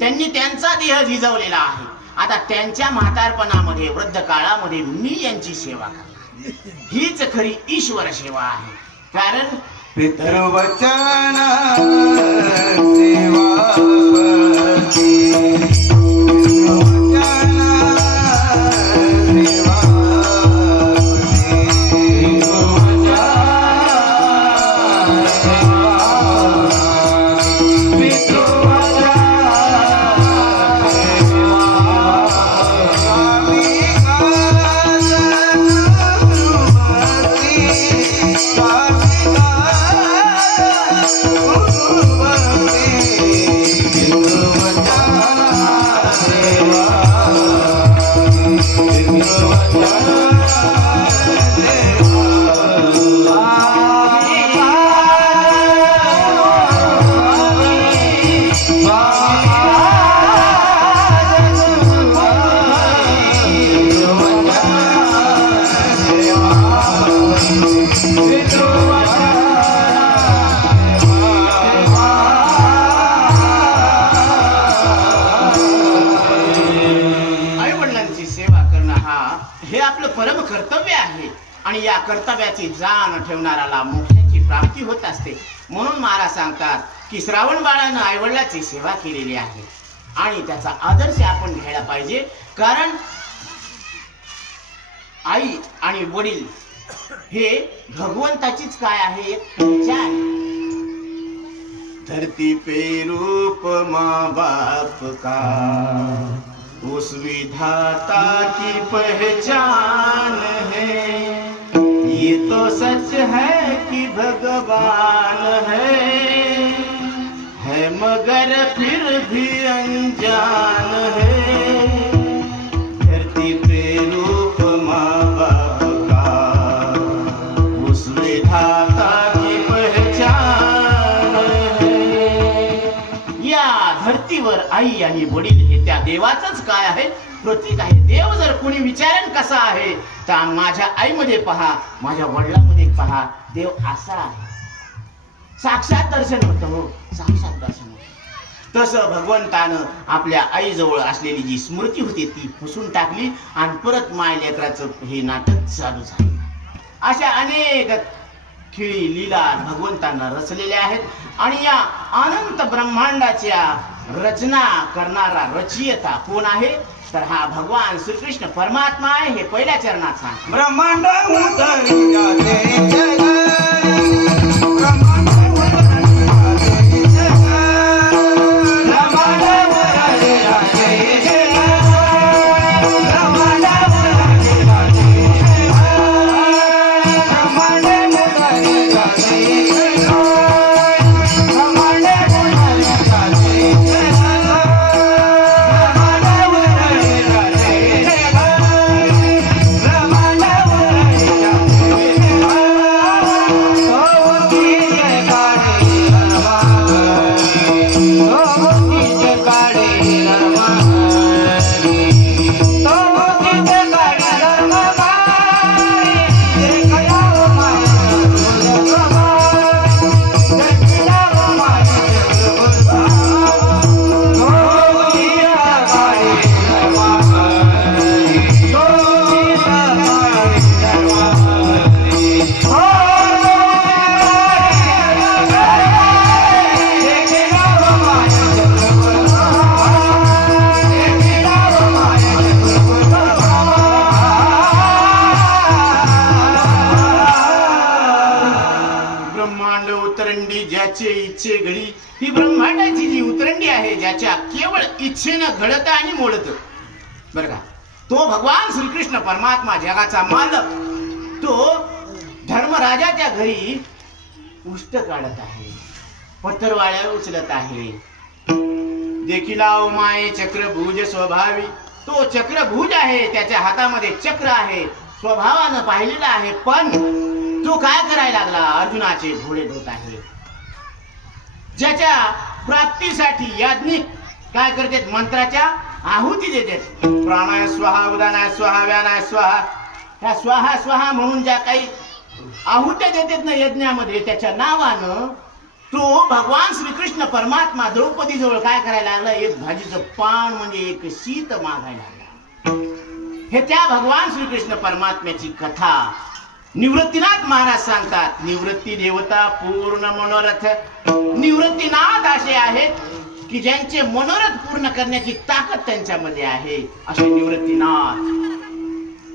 त्यांनी त्यांचा देह झिजवलेला आहे. आता त्यांच्या म्हातारपणामध्ये, वृद्ध काळामध्ये मी यांची सेवा करणार. हीच खरी ईश्वर सेवा आहे. कारण पितृवचन सेवापती, आपलं परम कर्तव्य आहे आणि या कर्तव्याची जाण ठेवणाऱ्याला मोक्षाची प्राप्ती होत असते. म्हणून महाराज सांगतात की श्रावण बाळानं आईवडिलाची सेवा केलेली आहे आणि त्याचा आदर्श आपण घ्यायला पाहिजे. कारण आई आणि वडील हे भगवंताचीच काय आहे, एक पहचान. धरती पे रूप माँ बाप का, उस विधाता की पहचान है. ये तो सच है कि भगवान है मगर फिर भी अनजान है. धरती पे रूप माँ बाप का, उस विधाता की पहचान है. या धरतीवर आई आणि वडील हे त्या देवाचंच काय आहे, प्रतीक आहे. देव जर कोणी विचारेल कसा आहे, तर माझ्या आईमध्ये पहा, माझ्या वडिलांमध्ये पहा, देव असा आहे. साक्षात दर्शन होतं, हो, साक्षात दर्शन होतं. तसं भगवंतानं आपल्या आईजवळ असलेली जी स्मृती होती ती पुसून टाकली आणि परत माय लेकराचं हे नाटक चालू झालं. अशा अनेक खेळी लीला भगवंतांना रचलेल्या आहेत आणि या अनंत ब्रह्मांडाच्या रचना करणारा रचयिता कोण आहे, तर हा भगवान श्रीकृष्ण परमात्मा आहे. हे पहिल्या चरणात सांग. ब्रह्मांड उतरी जाते जग, ब्रह्मांड उतरी जाते जग, ब्रह्मांड उतरी जाते जग, ब्रह्मांड उतरी जाते जग, ब्रह्मांड उतरी जाते जग, ब्रह्मांड उतरी जाते जग. इच्छे घडी, ही ब्रह्मांडाची जी उतरंडी आहे, ज्याच्या केवळ इच्छेनं घडत आणि मोडत, बरं का. तो भगवान श्रीकृष्ण परमात्मा जगाचा मालक, तो धर्मराजाच्या घरी उष्ट काढत आहे, पत्तरवाळ्या उचलत आहे. देखिला माये चक्रभुज स्वभावी, तो चक्रभुज आहे, त्याच्या हातामध्ये चक्र आहे, स्वभावानं पाहिलेला आहे. पण तो काय करायला लागला, अर्जुनाचे घोडे धुत आहे. ज्याच्या प्राप्तीसाठी याज्ञिक काय करतात, मंत्राच्या आहुती देतात. प्राणाय स्वाहा, उदानाय स्वाहा, व्यानाय स्वाहा, ह्या स्वाहा स्वाहा म्हणून ज्या काही आहुत्या देतात ना यज्ञामध्ये, त्याच्या नावानं तो भगवान श्रीकृष्ण परमात्मा द्रौपदी जवळ काय करायला लागला, एक भाजीचं पान म्हणजे एक शीत मागायला लागला. हे त्या भगवान श्रीकृष्ण परमात्म्याची कथा निवृत्तीनाथ महाराज सांगतात. निवृत्ती देवता पूर्ण मनोरथ, निवृत्तीनाथ असे आहेत की ज्यांचे मनोरथ पूर्ण करण्याची ताकद त्यांच्यामध्ये आहे, असे निवृत्तीनाथ.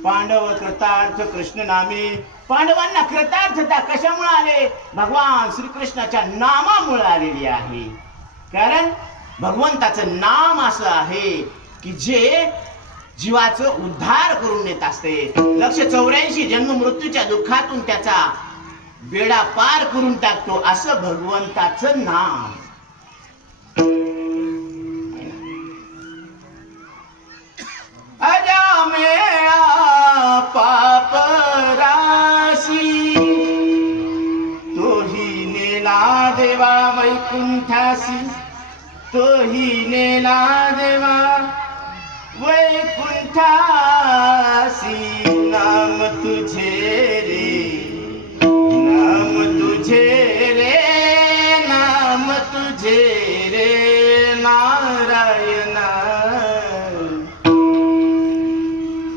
पांडव कृतार्थ कृष्ण नामी, पांडवांना कृतार्थता कशामुळे आले, भगवान श्रीकृष्णाच्या नामामुळे आलेली आहे. कारण भगवंताचं नाम असं आहे की जे जीवाचं उद्धार करून येत असते. 184 जन्म मृत्यूच्या दुःखातून त्याचा बेडा पार करून टाकतो, असं भगवंताचं नाम. अजामेळा पाप राशी, तोही नेला देवा वैकुंठासी, तोही नेला देवा वैकुंठासी. नाम तुझे रे, नाम तुझे रे, नाम तुझे रे नारायण.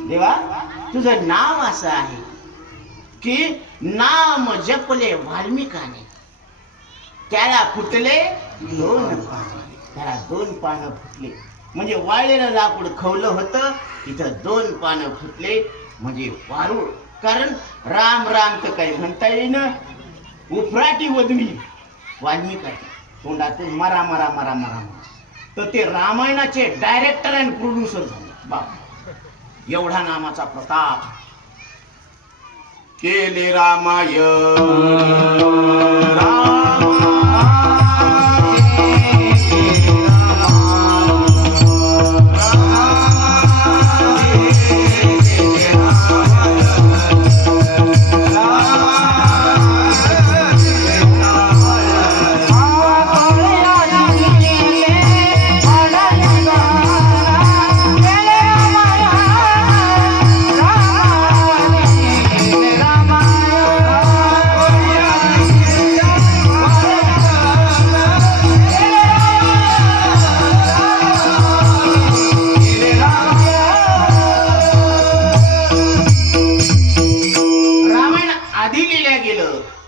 देवा तुझं नाव असं आहे की नाम जपले वाल्मिकाने, त्याला फुटले 2 पानं, त्याला 2 पानं फुटले. म्हणजे वाळलेलं लाकूड खवलं होतं, इथं 2 पानं फुटले म्हणजे वारूळ. कारण राम राम तर काही म्हणता येईना, उफराटी वदवी वाल्मिकाची तोंडातून मरा मरा मरा मरा. तर ते रामायणाचे डायरेक्टर अँड प्रोड्युसर झाले. बाप एवढा नामाचा प्रताप. केले रामायण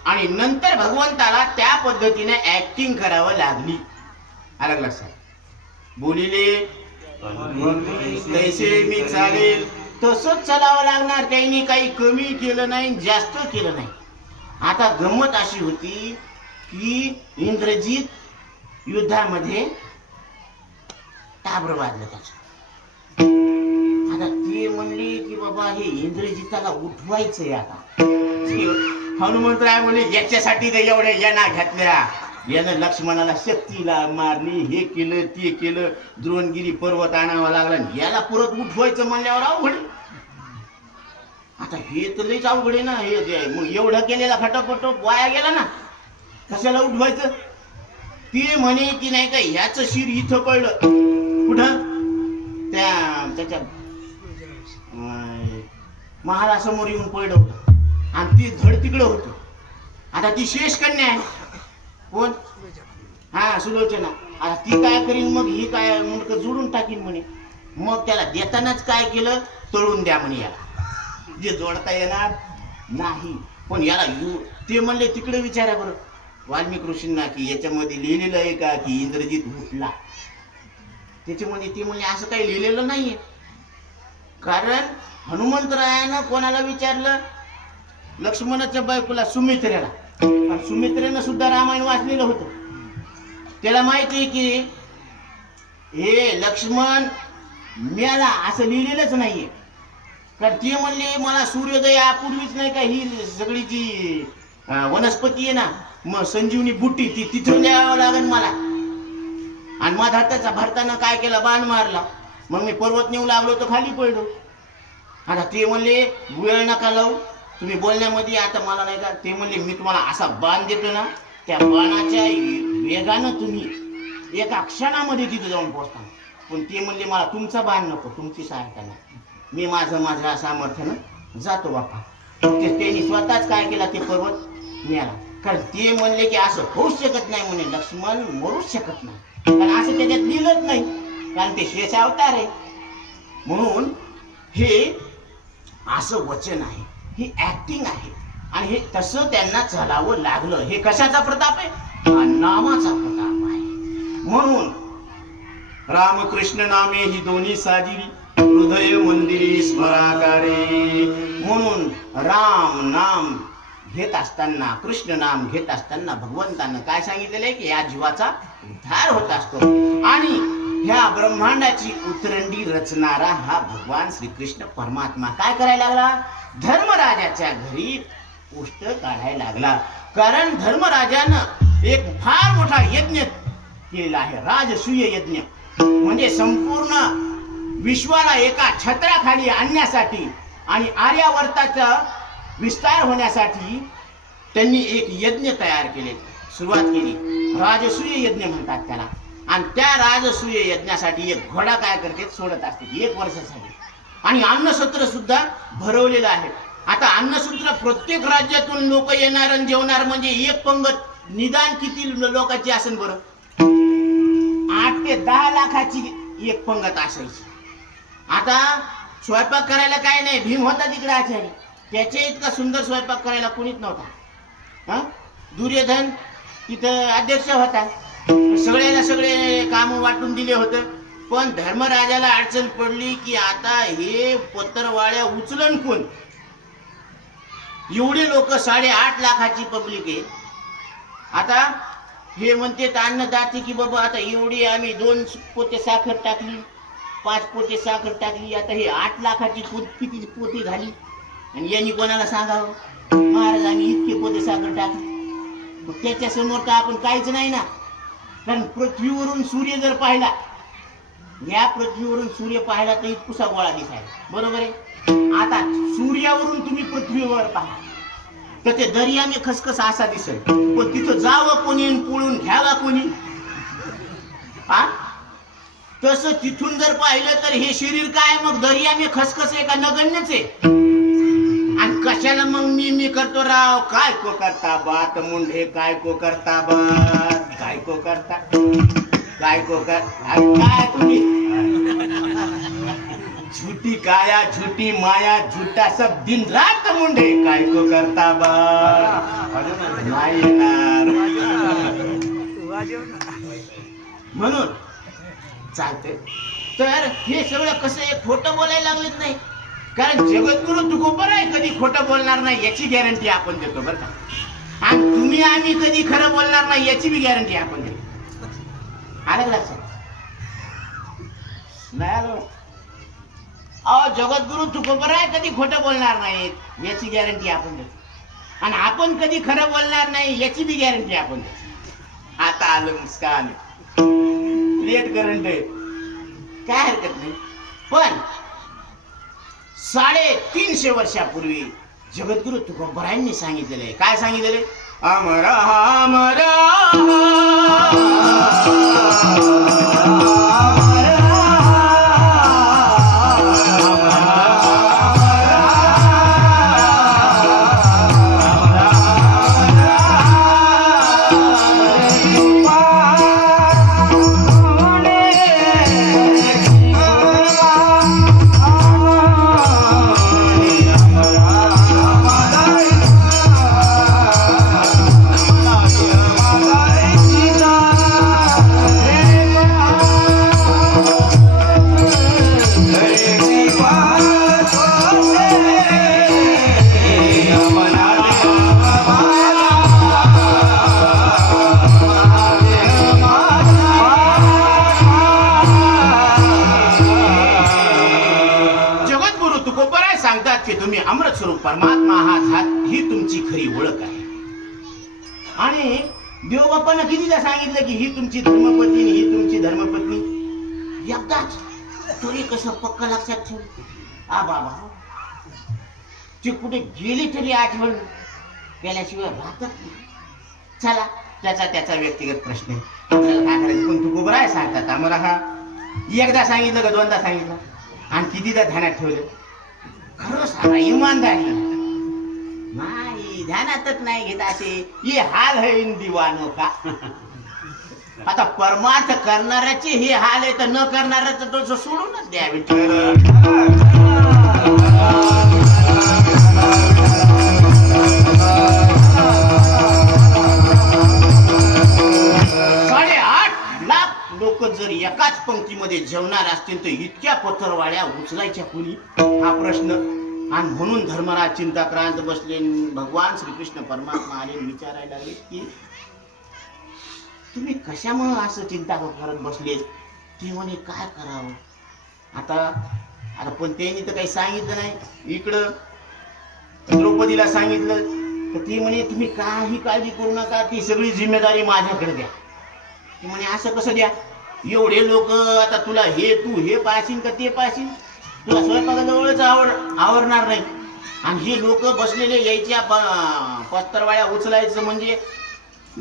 आणि नंतर भगवंताला त्या पद्धतीने ऍक्टिंग करावं लागली. आलं लक्षात? बोलिले तैसे मी चालेल तसंच चालावं लागणार. त्यांनी काही कमी केलं नाही, जास्त केलं नाही. आता गंमत अशी होती की इंद्रजित युद्धामध्ये ताबर वाजलं त्याचं. आता ती म्हणली की बाबा हे इंद्रजिताला उठवायचंय. आता हनुमंतराय बोले याच्यासाठी ते एवढ्या यांना घातल्या, यानं लक्ष्मणाला शक्तीला मारली, हे केलं ते केलं, द्रोणगिरी पर्वत आणावा लागला, याला परत उठवायचं म्हणल्यावर अवघड. आता हे तर लईच अवघड आहे ना. हे मग एवढं केलेला खटापट वाया गेला ना, कशाला उठवायचं? ते म्हणे की नाही का ह्याचं शिर इथं पडलं. कुठं? त्याच्या महालासमोर येऊन पडलं होतं आणि ती धड तिकडं होतं. आता ती शेष कन्या आहे. कोण? हा, सुलोचना. आता ती काय करीन मग? ही काय मुंडक जोडून टाकीन म्हणे. मग त्याला देतानाच काय केलं? तळून द्या म्हणे याला, जे जोडता येणार नाही. पण याला ते म्हणले तिकडे विचारा बरं वाल्मिक ऋषींना की याच्यामध्ये लिहिलेलं आहे का की इंद्रजित उठला? त्याच्यामध्ये ती म्हणले असं काही लिहिलेलं नाहीये. कारण हनुमंतरायानं कोणाला विचारलं? लक्ष्मणाच्या बायकोला सुमित्रेला. आणि सुमित्रेनं सुद्धा रामायण वाचलेलं होतं. त्याला माहिती आहे की हे लक्ष्मण मेला असं लिहिलेलंच नाहीये. कारण ते म्हणले मला सूर्योदय यापूर्वीच नाही का ही सगळी जी वनस्पती आहे ना, मग संजीवनी बुट्टी ती तिथून द्यावं लागेल मला. आणि माझ्या हाताचा भरताना काय केलं? बाण मारला. मग मी पर्वत नेऊ लागलो तर खाली पडलो. आता ते म्हणले वेळ नका लावू तुम्ही बोलण्यामध्ये. आता मला नाही का ते म्हणले मी तुम्हाला असा बाण देतो ना, त्या बाणाच्या वेगानं तुम्ही एका क्षणामध्ये तिथे जाऊन पोहोचता. पण ते म्हणले मला तुमचा बाण नको, तुमची सहायता नाही, मी माझ्या सामर्थ्यानं जातो बापा. त्यांनी स्वतःच काय केला? ते पर्वत नेला. कारण ते म्हणले की असं होऊच शकत नाही म्हणे, लक्ष्मण मरूच शकत नाही. कारण असं त्याच्यात लिहिलंच नाही, कारण ते शेष अवतार आहे. म्हणून हे असं वचन आहे, ही ऍक्टिंग आहे. आणि हे तसं त्यांना चालावं लागलं. हे कशाचा प्रताप आहे? हा नामाचा प्रताप आहे. म्हणून रामकृष्ण नामे ही दोन्ही साजिरी, हृदय मंदिरी स्मराकारे. म्हणून राम नाम घेत असताना, कृष्ण नाम घेत असताना भगवंतानं काय सांगितलेलं आहे की या जीवाचा उद्धार होत असतो. आणि ह्या ब्रह्मांडाची उतरंडी रचणारा हा भगवान श्रीकृष्ण परमात्मा काय करायला लागला? धर्मराजाच्या घरी गोष्ट काढायला लागला. कारण धर्मराजानं एक फार मोठा यज्ञ केलेला आहे, राजसूय यज्ञ. म्हणजे संपूर्ण विश्वाला एका छत्राखाली आणण्यासाठी आणि आर्यावर्ताचा विस्तार होण्यासाठी त्यांनी एक यज्ञ तयार केले, सुरुवात केली. राजसूय यज्ञ म्हणतात त्याला. आणि त्या राजसूय यज्ञासाठी एक घोडा काय करते? सोडत असते 1 वर्षासाठी. आणि अन्नसूत्र सुद्धा भरवलेलं आहे. आता अन्नसूत्र प्रत्येक राज्यातून लोक येणार आणि जेवणार. म्हणजे एक पंगत निदान किती लोकांची असेल बरं? 8 ते 10 लाखाची एक पंगत असायची. आता स्वयंपाक करायला काय नाही, भीम होता तिकडे आचारी, त्याच्या इतका सुंदर स्वयंपाक करायला कोणीच नव्हता. हा, दुर्योधन तिथं अध्यक्ष होता, सगळ्याला सगळे काम वाटून दिले होते. पण धर्मराजाला अडचण पडली की आता हे पत्रवाळ्या उचलन कोण. एवढे लोक 8.5 लाखाची पब्लिक आहे. आता हे म्हणते अन्नदाते की बाबा आता एवढी आम्ही 2 पोते साखर टाकली, 5 पोते साखर टाकली, आता हे 8 लाखाची किती पोती झाली. आणि यांनी कोणाला सांगावं, महाराज आम्ही इतके पोते साखर टाकली. मग त्याच्या समोर तर आपण काहीच नाही ना. कारण पृथ्वीवरून सूर्य जर पाहिला, या पृथ्वीवरून सूर्य पाहिला तर इतकुसा गोळा दिसायला, बरोबर आहे. आता सूर्यावरून तुम्ही पृथ्वीवर पहा तर ते दर्याने खसखस असा दिसेल, पण तिथं जावं कोणी पळून घ्यावा कोणी. हा, तसं तिथून जर पाहिलं तर हे शरीर काय मग दर्याने खसखस आहे का नगण्यच आहे. आणि कशाला मग मी करतो राव, काय को करता बात मुंडे, काय को करता बात, काय को करता, काय को कर, काय तुम्ही झूठी काया झूठी माया झूठा सब दिन रात मुंडे, काय को करता बात नाही येणार. म्हणून चालते. तर हे सगळं कसं आहे, खोटं बोलायला लागलेच नाही. कारण जगद्गुरु तुकोबर आहे, कधी खोटं बोलणार नाही याची गॅरंटी आपण देतो बरं का. आणि तुम्ही आम्ही कधी खरं बोलणार नाही याची बी गॅरंटी आपण देतो. आलं का लक्षात? नाही आलं. अहो जगद्गुरु तुकोबर आहे, कधी खोटं बोलणार नाहीत याची गॅरंटी आपण देतो. आणि आपण कधी खरं बोलणार नाही याची बी गॅरंटी आपण देतो. आता आलं मुस्कान, लेट करंट आहे, काय हरकत नाही. पण 350 वर्षापूर्वी जगद्गुरु तुकोबरायांनी सांगितलेलं आहे. काय सांगितलेलं आहे? अमरा अमरा तुम्ही अमृत स्वरूप परमात्मा आहात, ही तुमची खरी ओळख आहे. आणि देवबापानं कितीदा सांगितलं की ही तुमची धर्मपत्नी, ही तुमची धर्मपत्नी. एकदाच तरी कसं पक्क लक्षात ठेव. बाबा ती कुठे गेली तरी आठवण गेल्याशिवाय राहतात नाही. चला त्याचा व्यक्तिगत प्रश्न आहे, आपल्याला काय करायचं. पण तू गोबरा आहे सांगतात आम्हाला. हा एकदा सांगितलं का दोनदा सांगितलं आणि कितीदा ध्यानात ठेवलं. खरं सांगा इमानदारी नाही, ध्यानातच नाही घेत. असे ये हाल है इन दिवानो का. आता परमार्थ करणाऱ्याचे हे हाल आहे तर न करणाऱ्याचं तो सोडूनच द्यावे. लोक जर एकाच पंक्तीमध्ये जेवणार असतील तर इतक्या पथरवाड्या उचलायच्या कुणी, हा प्रश्न. आणि म्हणून धर्मराज चिंताक्रांत बसले. भगवान श्रीकृष्ण परमात्मा आले विचारायला लागले की तुम्ही कशामुळे असं चिंता करत बसले. ते म्हणे काय करावं आता पण त्यांनी तर काही सांगितलं नाही. इकडं द्रौपदीला सांगितलं तर ती म्हणे तुम्ही काही काळजी करू नका, ती सगळी जिम्मेदारी माझ्याकडे द्या. ती म्हणे असं कसं द्या, एवढे लोक आता तुला तू हे पाहशील का ते पाहशील, तुला स्वयंपाकाजवळच आवडणार नाही. आणि हे लोक बसलेले यायच्या पस्तरवाळ्या उचलायचं म्हणजे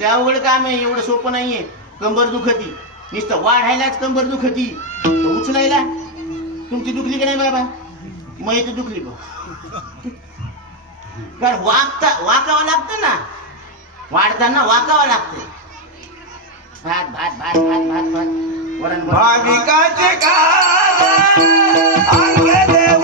अवघड काम आहे, एवढं सोपं नाहीये. कंबर दुखती, नुसतं वाढायलाच कंबर दुखती, उचलायला तुमची दुखली की नाही बाबा? मग तर दुखली बा. कारण वाकावं लागतं ना, वाढताना वाकावं लागतं. भात भात भात भात भात भात वरण भाविकाचे का अंग देव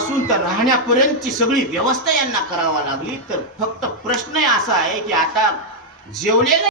पासून तर राहण्यापर्यंतची सगळी व्यवस्था यांना करावी लागली. तर फक्त प्रश्न असा आहे की आता जेवलेले